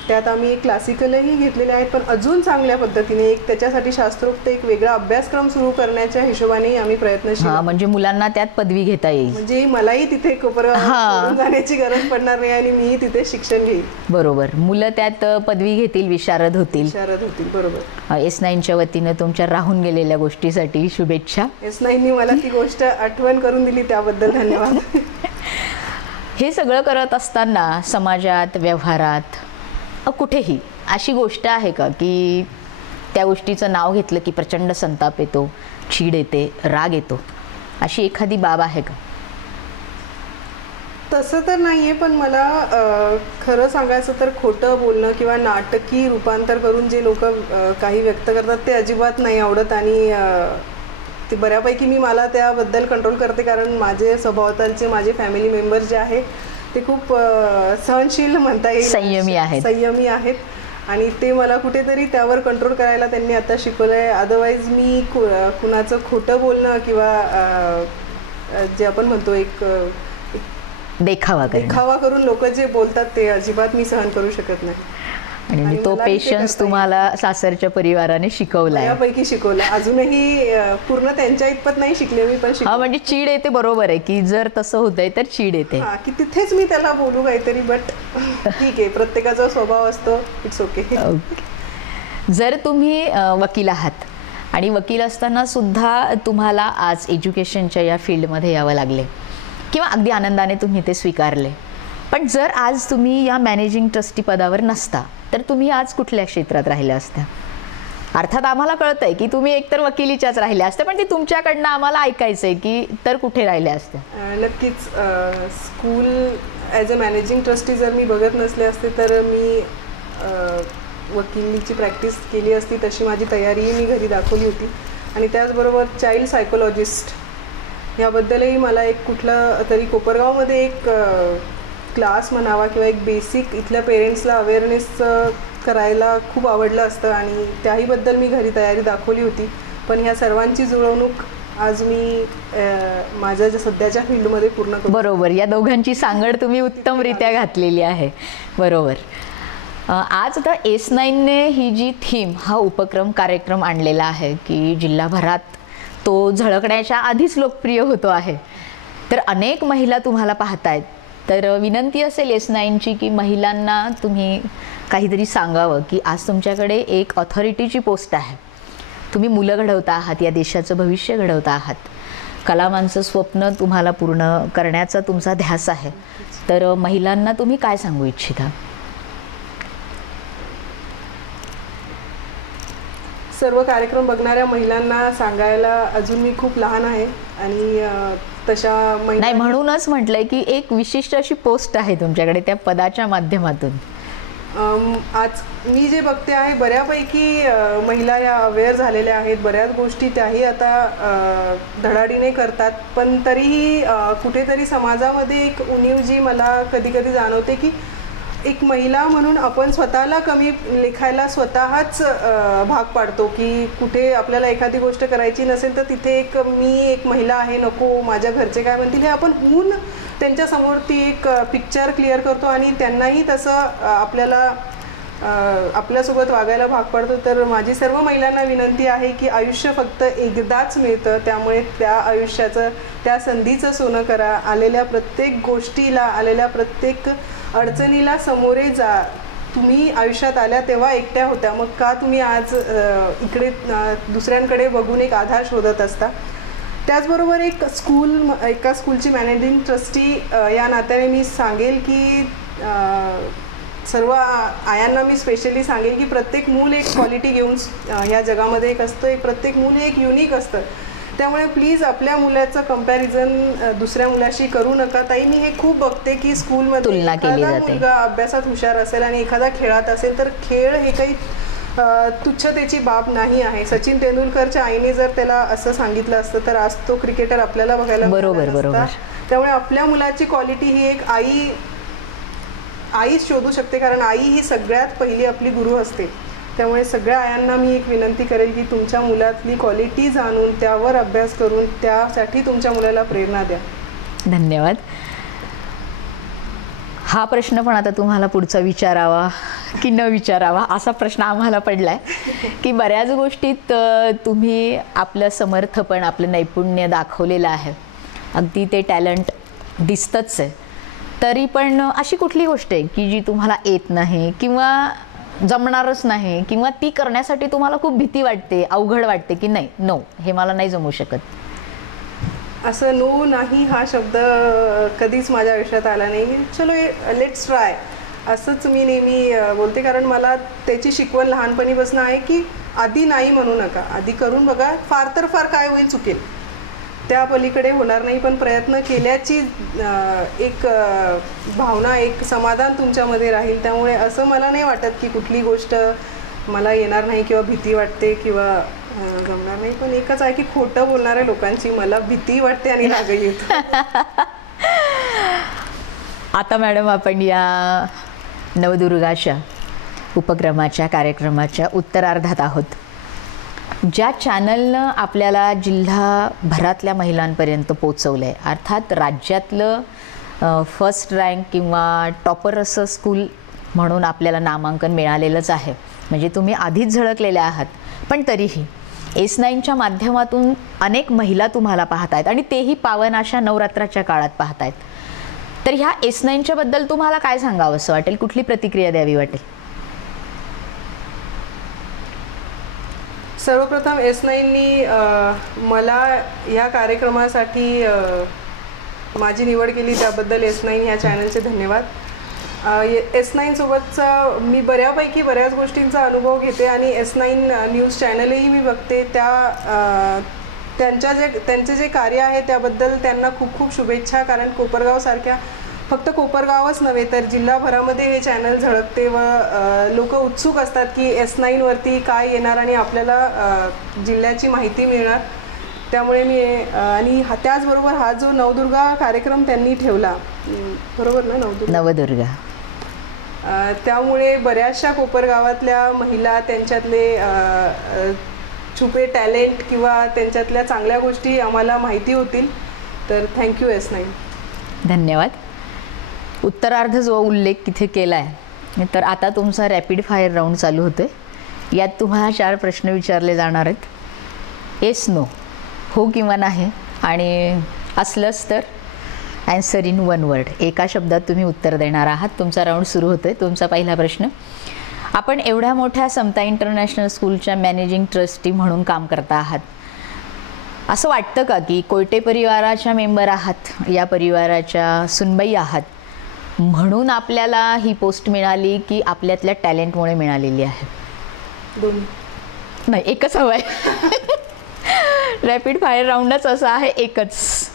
त्यात आम्ही क्लासिकलही घेतलेले आहेत, पण अजून चांगल्या पद्धतीने एक त्याच्यासाठी शास्त्रोक्त एक वेगळा अभ्यासक्रम सुरू करण्याच्या हिशोबाने आम्ही प्रयत्नशील. म्हणजे मुलांना त्यात पदवी घेता येईल. म्हणजे मलाही तिथे कोपरगाव जाण्याची गरज पडणार नाही आणि मीही तिथे शिक्षण घेईल. बरोबर, मुलं त्यात पदवी घेतील, विशारद होतील. बरोबर. S9च्या वतीनं तुमच्या राहून गेलेल्या गोष्टीसाठी शुभेच्छा. S9नी मला ती गोष्ट आठवण करून दिली, त्याबद्दल धन्यवाद. हे सगळं करत असताना समाजात, व्यवहारात, कुठेही अशी गोष्ट आहे का की त्या गोष्टीचं नाव घेतलं की प्रचंड संताप येतो, चीड येते, राग येतो, अशी एखादी बाब आहे का? तसं तर नाही आहे, पण मला खरं सांगायचं तर खोटं बोलणं किंवा नाटकी रूपांतर करून जे लोक काही व्यक्त करतात ते अजिबात नाही आवडत. आणि ते बऱ्यापैकी मला त्याबद्दल कंट्रोल करते, कारण माझे सभोवतालचे माझे फॅमिली मेंबर्स जे आहे ते खूप सहनशील म्हणता येईल, संयमी आहेत आणि ते मला कुठेतरी त्यावर कंट्रोल करायला त्यांनी आता शिकवलं आहे. अदरवाईज मी कुणाचं खोटं बोलणं किंवा जे आपण म्हणतो एक देखावा करून लोक जे बोलतात ते अजिबात मी सहन करू शकत नाही. आणि तो पेशन्स तुम्हाला सासरच्या परिवाराने शिकवला, यापैकी शिकवला. अजूनही पूर्ण त्यांच्या इतपत नाही शिकले मी, पण म्हणजे चीड येते. बरोबर आहे की जर तसं होतंय तर चीड येते की तिथेच मी त्याला बोलू काहीतरी, बट ठीक आहे, प्रत्येकाचा स्वभाव असतो, इट्स ओके. जर तुम्ही वकील आहात आणि वकील असताना सुद्धा तुम्हाला आज एज्युकेशनच्या या फील्डमध्ये यावं लागले किंवा अगदी आनंदाने तुम्ही ते स्वीकारले, पण जर आज तुम्ही या मॅनेजिंग ट्रस्टी पदावर नसता तर तुम्ही आज कुठल्या क्षेत्रात राहिल्या असत्या? अर्थात आम्हाला कळतंय की तुम्ही एकतर वकिलीच्याच राहिल्या असत्या, पण ते तुमच्याकडनं आम्हाला ऐकायचं आहे की तर कुठे राहिल्या असत्या? नक्कीच school as a managing trustee जर मी बघत नसले असते तर मी वकिलीची प्रॅक्टिस केली असती. तशी माझी तयारीही मी घरी दाखवली होती. आणि त्याचबरोबर चाइल्ड सायकोलॉजिस्ट ह्याबद्दलही मला एक कुठला तरी कोपरगावमध्ये एक क्लास म्हणावा किंवा एक बेसिक इथल्या पेरेंट्सला अवेअरनेस करायला खूप आवडलं असतं आणि त्याहीबद्दल मी घरी तयारी दाखवली होती. पण ह्या सर्वांची जुळवणूक आज मी माझ्या सध्याच्या फील्डमध्ये पूर्ण करतो. बरोबर, या दोघांची सांगड तुम्ही उत्तमरित्या घातलेली आहे. बरोबर. आज आता S9ने ही जी थीम, हा उपक्रम, कार्यक्रम आणलेला आहे की जिल्हाभरात तो झळकण्याच्या आधीच लोकप्रिय होतो आहे, तर अनेक महिला तुम्हाला पाहतायत, तर विनंती असेल S9ची की महिलांना तुम्ही काहीतरी सांगावं की आज तुमच्याकडे एक ऑथॉरिटीची पोस्ट आहे, तुम्ही मुलं घडवता आहात, या देशाचं भविष्य घडवता आहात, कलामांचं स्वप्न तुम्हाला पूर्ण करण्याचा तुमचा ध्यास आहे, तर महिलांना तुम्ही काय सांगू इच्छिता? सर्व कार्यक्रम बघणाऱ्या महिलांना सांगायला अजून मी खूप लहान आहे आणि तशा नाही, म्हणूनच म्हटलंय की एक विशिष्ट अशी पोस्ट आहे तुमच्याकडे, त्या पदाच्या माध्यमातून आज मी जे बघते आहे बऱ्यापैकी महिला या अवेअर झालेल्या आहेत. बऱ्याच गोष्टी त्याही आता धडाडीने करतात, पण तरीही कुठेतरी समाजामध्ये एक उणीव जी मला कधी कधी जाणवते की एक महिला म्हणून आपण स्वतःला कमी लेखायला स्वतःच भाग पाडतो की कुठे आपल्याला एखादी गोष्ट करायची नसेल तर तिथे मी एक महिला आहे, नको माझ्या घरचे काय म्हणतील, हे आपण होऊन त्यांच्यासमोर ती एक पिक्चर क्लिअर करतो आणि त्यांनाही तसं आपल्याला आपल्यासोबत वागायला भाग पडतो. तर माझी सर्व महिलांना विनंती आहे की आयुष्य फक्त एकदाच मिळतं, त्यामुळे त्या आयुष्याचं, त्या संधीचं सोनं करा. आलेल्या प्रत्येक गोष्टीला, आलेल्या प्रत्येक अडचणीला सामोरे जा. तुम्ही आयुष्यात आल्या तेव्हा एकट्या होत्या, मग का तुम्ही आज इकडे दुसऱ्यांकडे बघून एक आधार शोधत असता. त्याचबरोबर एका स्कूलची मॅनेजिंग ट्रस्टी या नात्याने मी सांगेल की सर्व आयांना मी स्पेशली सांगेल की प्रत्येक मूल एक क्वालिटी घेऊन ह्या जगामध्ये एक असतं. प्रत्येक मूल एक युनिक असतं. त्यामुळे प्लीज आपल्या मुलाचं कंपॅरिझन दुसऱ्या मुलाशी करू नका. ताई, मी हे खूप बघते की स्कूलमध्ये एखादा मुलगा अभ्यासात हुशार असेल आणि एखादा खेळात असेल तर खेळ हे काही तुच्छतेची बाब नाही आहे. सचिन तेंडुलकरच्या आईने जर त्याला असं सांगितलं असतं तर आज तो क्रिकेटर आपल्याला बघायला बरोबर. त्यामुळे आपल्या मुलाची क्वालिटी ही एक आई शोधू शकते, कारण आई ही सगळ्यात पहिली आपली गुरु असते. त्यामुळे सगळ्या आयांना मी एक विनंती करेल की तुमच्या मुलातली क्वालिटी जाणून त्यावर अभ्यास करून त्यासाठी तुमच्या मुलाला प्रेरणा द्या. धन्यवाद. हा प्रश्न पण आता तुम्हाला पुढचा विचारावा की न विचारावा असा प्रश्न आम्हाला पडलाय की बऱ्याच गोष्टीत तुम्ही आपलं समर्थपण, आपलं नैपुण्य दाखवलेलं आहे. अगदी ते टॅलेंट दिसतंच आहे. तरी पण अशी कुठली गोष्ट आहे की जी तुम्हाला येत नाही किंवा जमणारच नाही किंवा ती करण्यासाठी तुम्हाला खूप भीती वाटते, अवघड वाटते की नाही, नो, हे मला नाही जमू शकत? असं नो नाही हा शब्द कधीच माझ्या आयुष्यात आला नाही. चलो लेट्स ट्राय असंच मी नेहमी बोलते, कारण मला त्याची शिकवण लहानपणीपासून आहे की आधी नाही म्हणू नका, आधी करून बघा. फार तर फार काय होईल, चुकेल, त्या पलीकडे होणार नाही, पण प्रयत्न केल्याची एक भावना, एक समाधान तुमच्यामध्ये राहील. त्यामुळे असं मला नाही वाटत की कुठली गोष्ट मला येणार नाही किंवा भीती वाटते किंवा जमणार नाही. पण एकच आहे की खोटं बोलणाऱ्या लोकांची मला भीती वाटते आणि रागही येतो. आता मॅडम, आपण या नवदुर्गाच्या उपक्रमाच्या कार्यक्रमाच्या उत्तरार्धात आहोत. ज्या चॅनलनं आपल्याला जिल्हाभरातल्या महिलांपर्यंत पोचवलं आहे, अर्थात राज्यातलं फर्स्ट रँक किंवा टॉपर असं स्कूल म्हणून आपल्याला नामांकन मिळालेलंच आहे, म्हणजे तुम्ही आधीच झळकलेल्या आहात. पण तरीही S9च्या माध्यमातून अनेक महिला तुम्हाला पाहत आहेत आणि तेही पावन अशा नवरात्राच्या काळात पाहत आहेत. तर ह्या S9च्या बद्दल तुम्हाला काय सांगावं असं वाटेल, कुठली प्रतिक्रिया द्यावी वाटेल? सर्वप्रथम S9नी मला या कार्यक्रमासाठी माझी निवड केली, त्याबद्दल S9 ह्या चॅनलचे धन्यवाद. S9 सोबतचा मी बऱ्याच गोष्टींचा अनुभव घेते आणि S9 न्यूज चॅनलही मी बघते. त्यांचे जे कार्य आहे त्याबद्दल त्यांना खूप खूप शुभेच्छा, कारण कोपरगावसारख्या, फक्त कोपरगावच नव्हे तर जिल्हाभरामध्ये हे चॅनल झळकते व लोक उत्सुक असतात की S9वरती काय येणार आणि आपल्याला जिल्ह्याची माहिती मिळणार. त्यामुळे मी आणि त्याचबरोबर हा जो नवदुर्गा कार्यक्रम त्यांनी ठेवला, बरोबर ना, नवदुर्गा, त्यामुळे बऱ्याचशा कोपरगावातल्या महिला, त्यांच्यातले छुपे टॅलेंट किंवा त्यांच्यातल्या चांगल्या गोष्टी आम्हाला माहिती होतील. तर थँक्यू S9. धन्यवाद. उत्तरार्ध जो उल्लेख तिथे केला आहे, तर आता तुमचा रॅपिड फायर राऊंड चालू होतोय. यात तुम्हाला 4 प्रश्न विचारले जाणार आहेत. येस, नो, हो किंवा नाही, आणि असलंच तर ॲन्सर इन 1 वर्ड, एका शब्दात तुम्ही उत्तर देणार आहात. तुमचा राऊंड सुरू होतोय. तुमचा पहिला प्रश्न, आपण एवढ्या मोठ्या समता इंटरनॅशनल स्कूलच्या मॅनेजिंग ट्रस्टी म्हणून काम करता आहात. असं वाटतं का की कोयटे परिवाराच्या मेंबर आहात, या परिवाराच्या सुनबाई आहात म्हणून आपल्याला ही पोस्ट मिळाली की आपल्यातल्या टॅलेंटमुळे मिळालेली आहे? दोन्ही नाही, एकच हवं आहे. रॅपिड फायर राऊंडच असा आहे, एकच.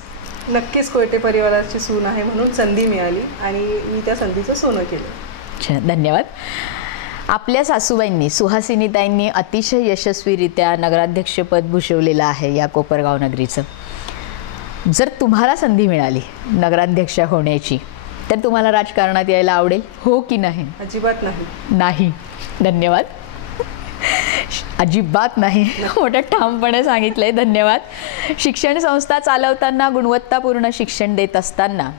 नक्कीच कोयटे परिवाराची सून आहे म्हणून संधी मिळाली आणि मी त्या संधीचं सोनं केलं. अच्छा, धन्यवाद. आपल्या सासूबाईंनी, सुहासिनीताईंनी अतिशय यशस्वीरित्या नगराध्यक्षपद भूषवलेलं आहे या कोपरगाव नगरीचं. जर तुम्हाला संधी मिळाली नगराध्यक्षा होण्याची तर तुम्हाला राजकारणात यायला आवडेल, हो की नाही? अजिबात नाही. नाही. धन्यवाद. अजिबात नाही, मोठ्या ठामपणे सांगितलंय. धन्यवाद. शिक्षण संस्था चालवताना, गुणवत्तापूर्ण शिक्षण देत असताना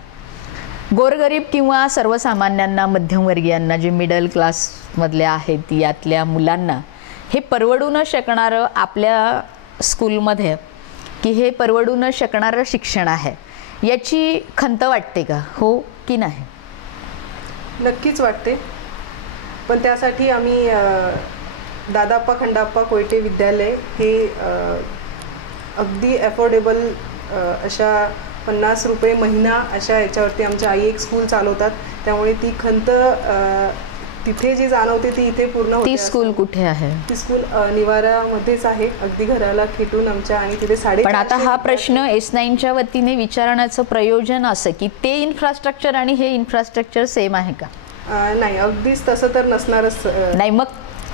गोरगरीब किंवा सर्वसामान्यांना, मध्यमवर्गीयांना, जे मिडल क्लासमधले आहेत यातल्या मुलांना हे परवडू न शकणारं आपल्या स्कूलमध्ये की हे परवडू न शकणारं शिक्षण आहे, याची खंत वाटते का, हो की नाही? नक्कीच वाटते, पण त्यासाठी आम्ही दादाप्पा खंडाप्पा कोयटे विद्यालय हे अगदी अफोर्डेबल अशा 50 रुपये महिना अशा याच्यावरती आमच्या आई एक स्कूल चालवतात, त्यामुळे ती खंत तिथे जी जाणवते ती इथे पूर्ण होते. ती स्कूल कुठे आहे? ती स्कूल निवारामध्येच आहे, अगदी घराला खेटून आमच्या, आणि तिथे पण आता हा प्रश्न S9च्या वतीने विचारण्याचं प्रयोजन असं की ते इन्फ्रास्ट्रक्चर आणि हे इन्फ्रास्ट्रक्चर सेम आहे का? नाही, अगदीच तसं तर नसणारच नाही, मग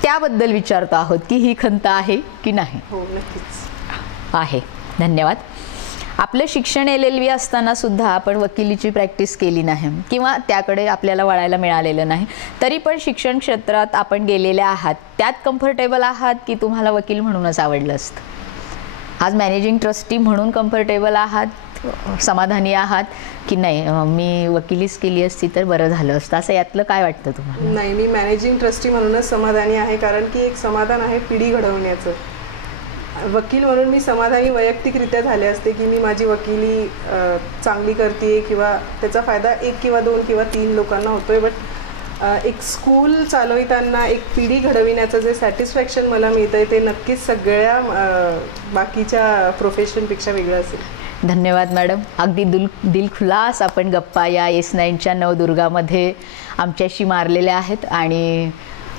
त्याबद्दल विचारतो आहोत की ही खंत आहे की नाही? हो, नक्कीच आहे. धन्यवाद. आपलं शिक्षण LLB असताना सुद्धा आपण वकिलीची प्रॅक्टिस केली नाही किंवा त्याकडे आपल्याला वळायला मिळालेलं नाही, तरी पण शिक्षण क्षेत्रात आपण गेलेले आहात, त्यात कम्फर्टेबल आहात की तुम्हाला वकील म्हणूनच आवडलं असतं? आज मॅनेजिंग ट्रस्टी म्हणून कम्फर्टेबल आहात, समाधानी आहात की नाही मी वकिलीच केली असती तर बरं झालं असतं, असं यातलं काय वाटतं तुम्हाला? नाही, मी मॅनेजिंग ट्रस्टी म्हणूनच समाधानी आहे, कारण की एक समाधान आहे पिढी घडवण्याचं. वकील म्हणून मी समाधानी वैयक्तिकरित्या झाले असते की मी माझी वकिली चांगली करते किंवा त्याचा फायदा 1 किंवा 2 किंवा 3 लोकांना होतोय, बट एक स्कूल चालविताना एक पिढी घडविण्याचं जे सॅटिस्फॅक्शन मला मिळतं ते नक्कीच सगळ्या बाकीच्या प्रोफेशनपेक्षा वेगळं असेल. धन्यवाद मॅडम. अगदी दिलखुलास आपण गप्पा या S9च्या नवदुर्गामध्ये आमच्याशी मारलेल्या आहेत आणि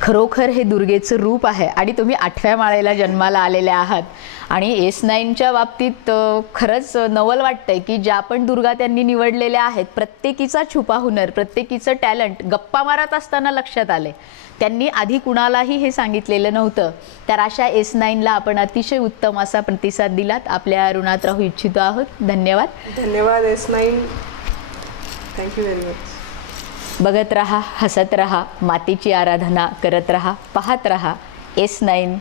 खरोखर हे दुर्गेचं रूप आहे आणि तुम्ही 8व्या माळेला जन्माला आलेले आहात आणि S9च्या बाबतीत खरंच नवल वाटतंय की ज्या पण दुर्गा त्यांनी निवडलेल्या आहेत प्रत्येकीचा छुपा हुनर, प्रत्येकीचं टॅलेंट गप्पा मारत असताना लक्षात आले. त्यांनी आधी कुणालाही हे सांगितलेलं नव्हतं, तर अशा S9ला आपण अतिशय उत्तम असा प्रतिसाद दिलात. आपल्या ऋणात राहू इच्छितो आहोत. धन्यवाद. धन्यवाद S9. Thank you very much. बघत रहा, हसत रहा, मातीची आराधना करत रहा, पाहत रहा S9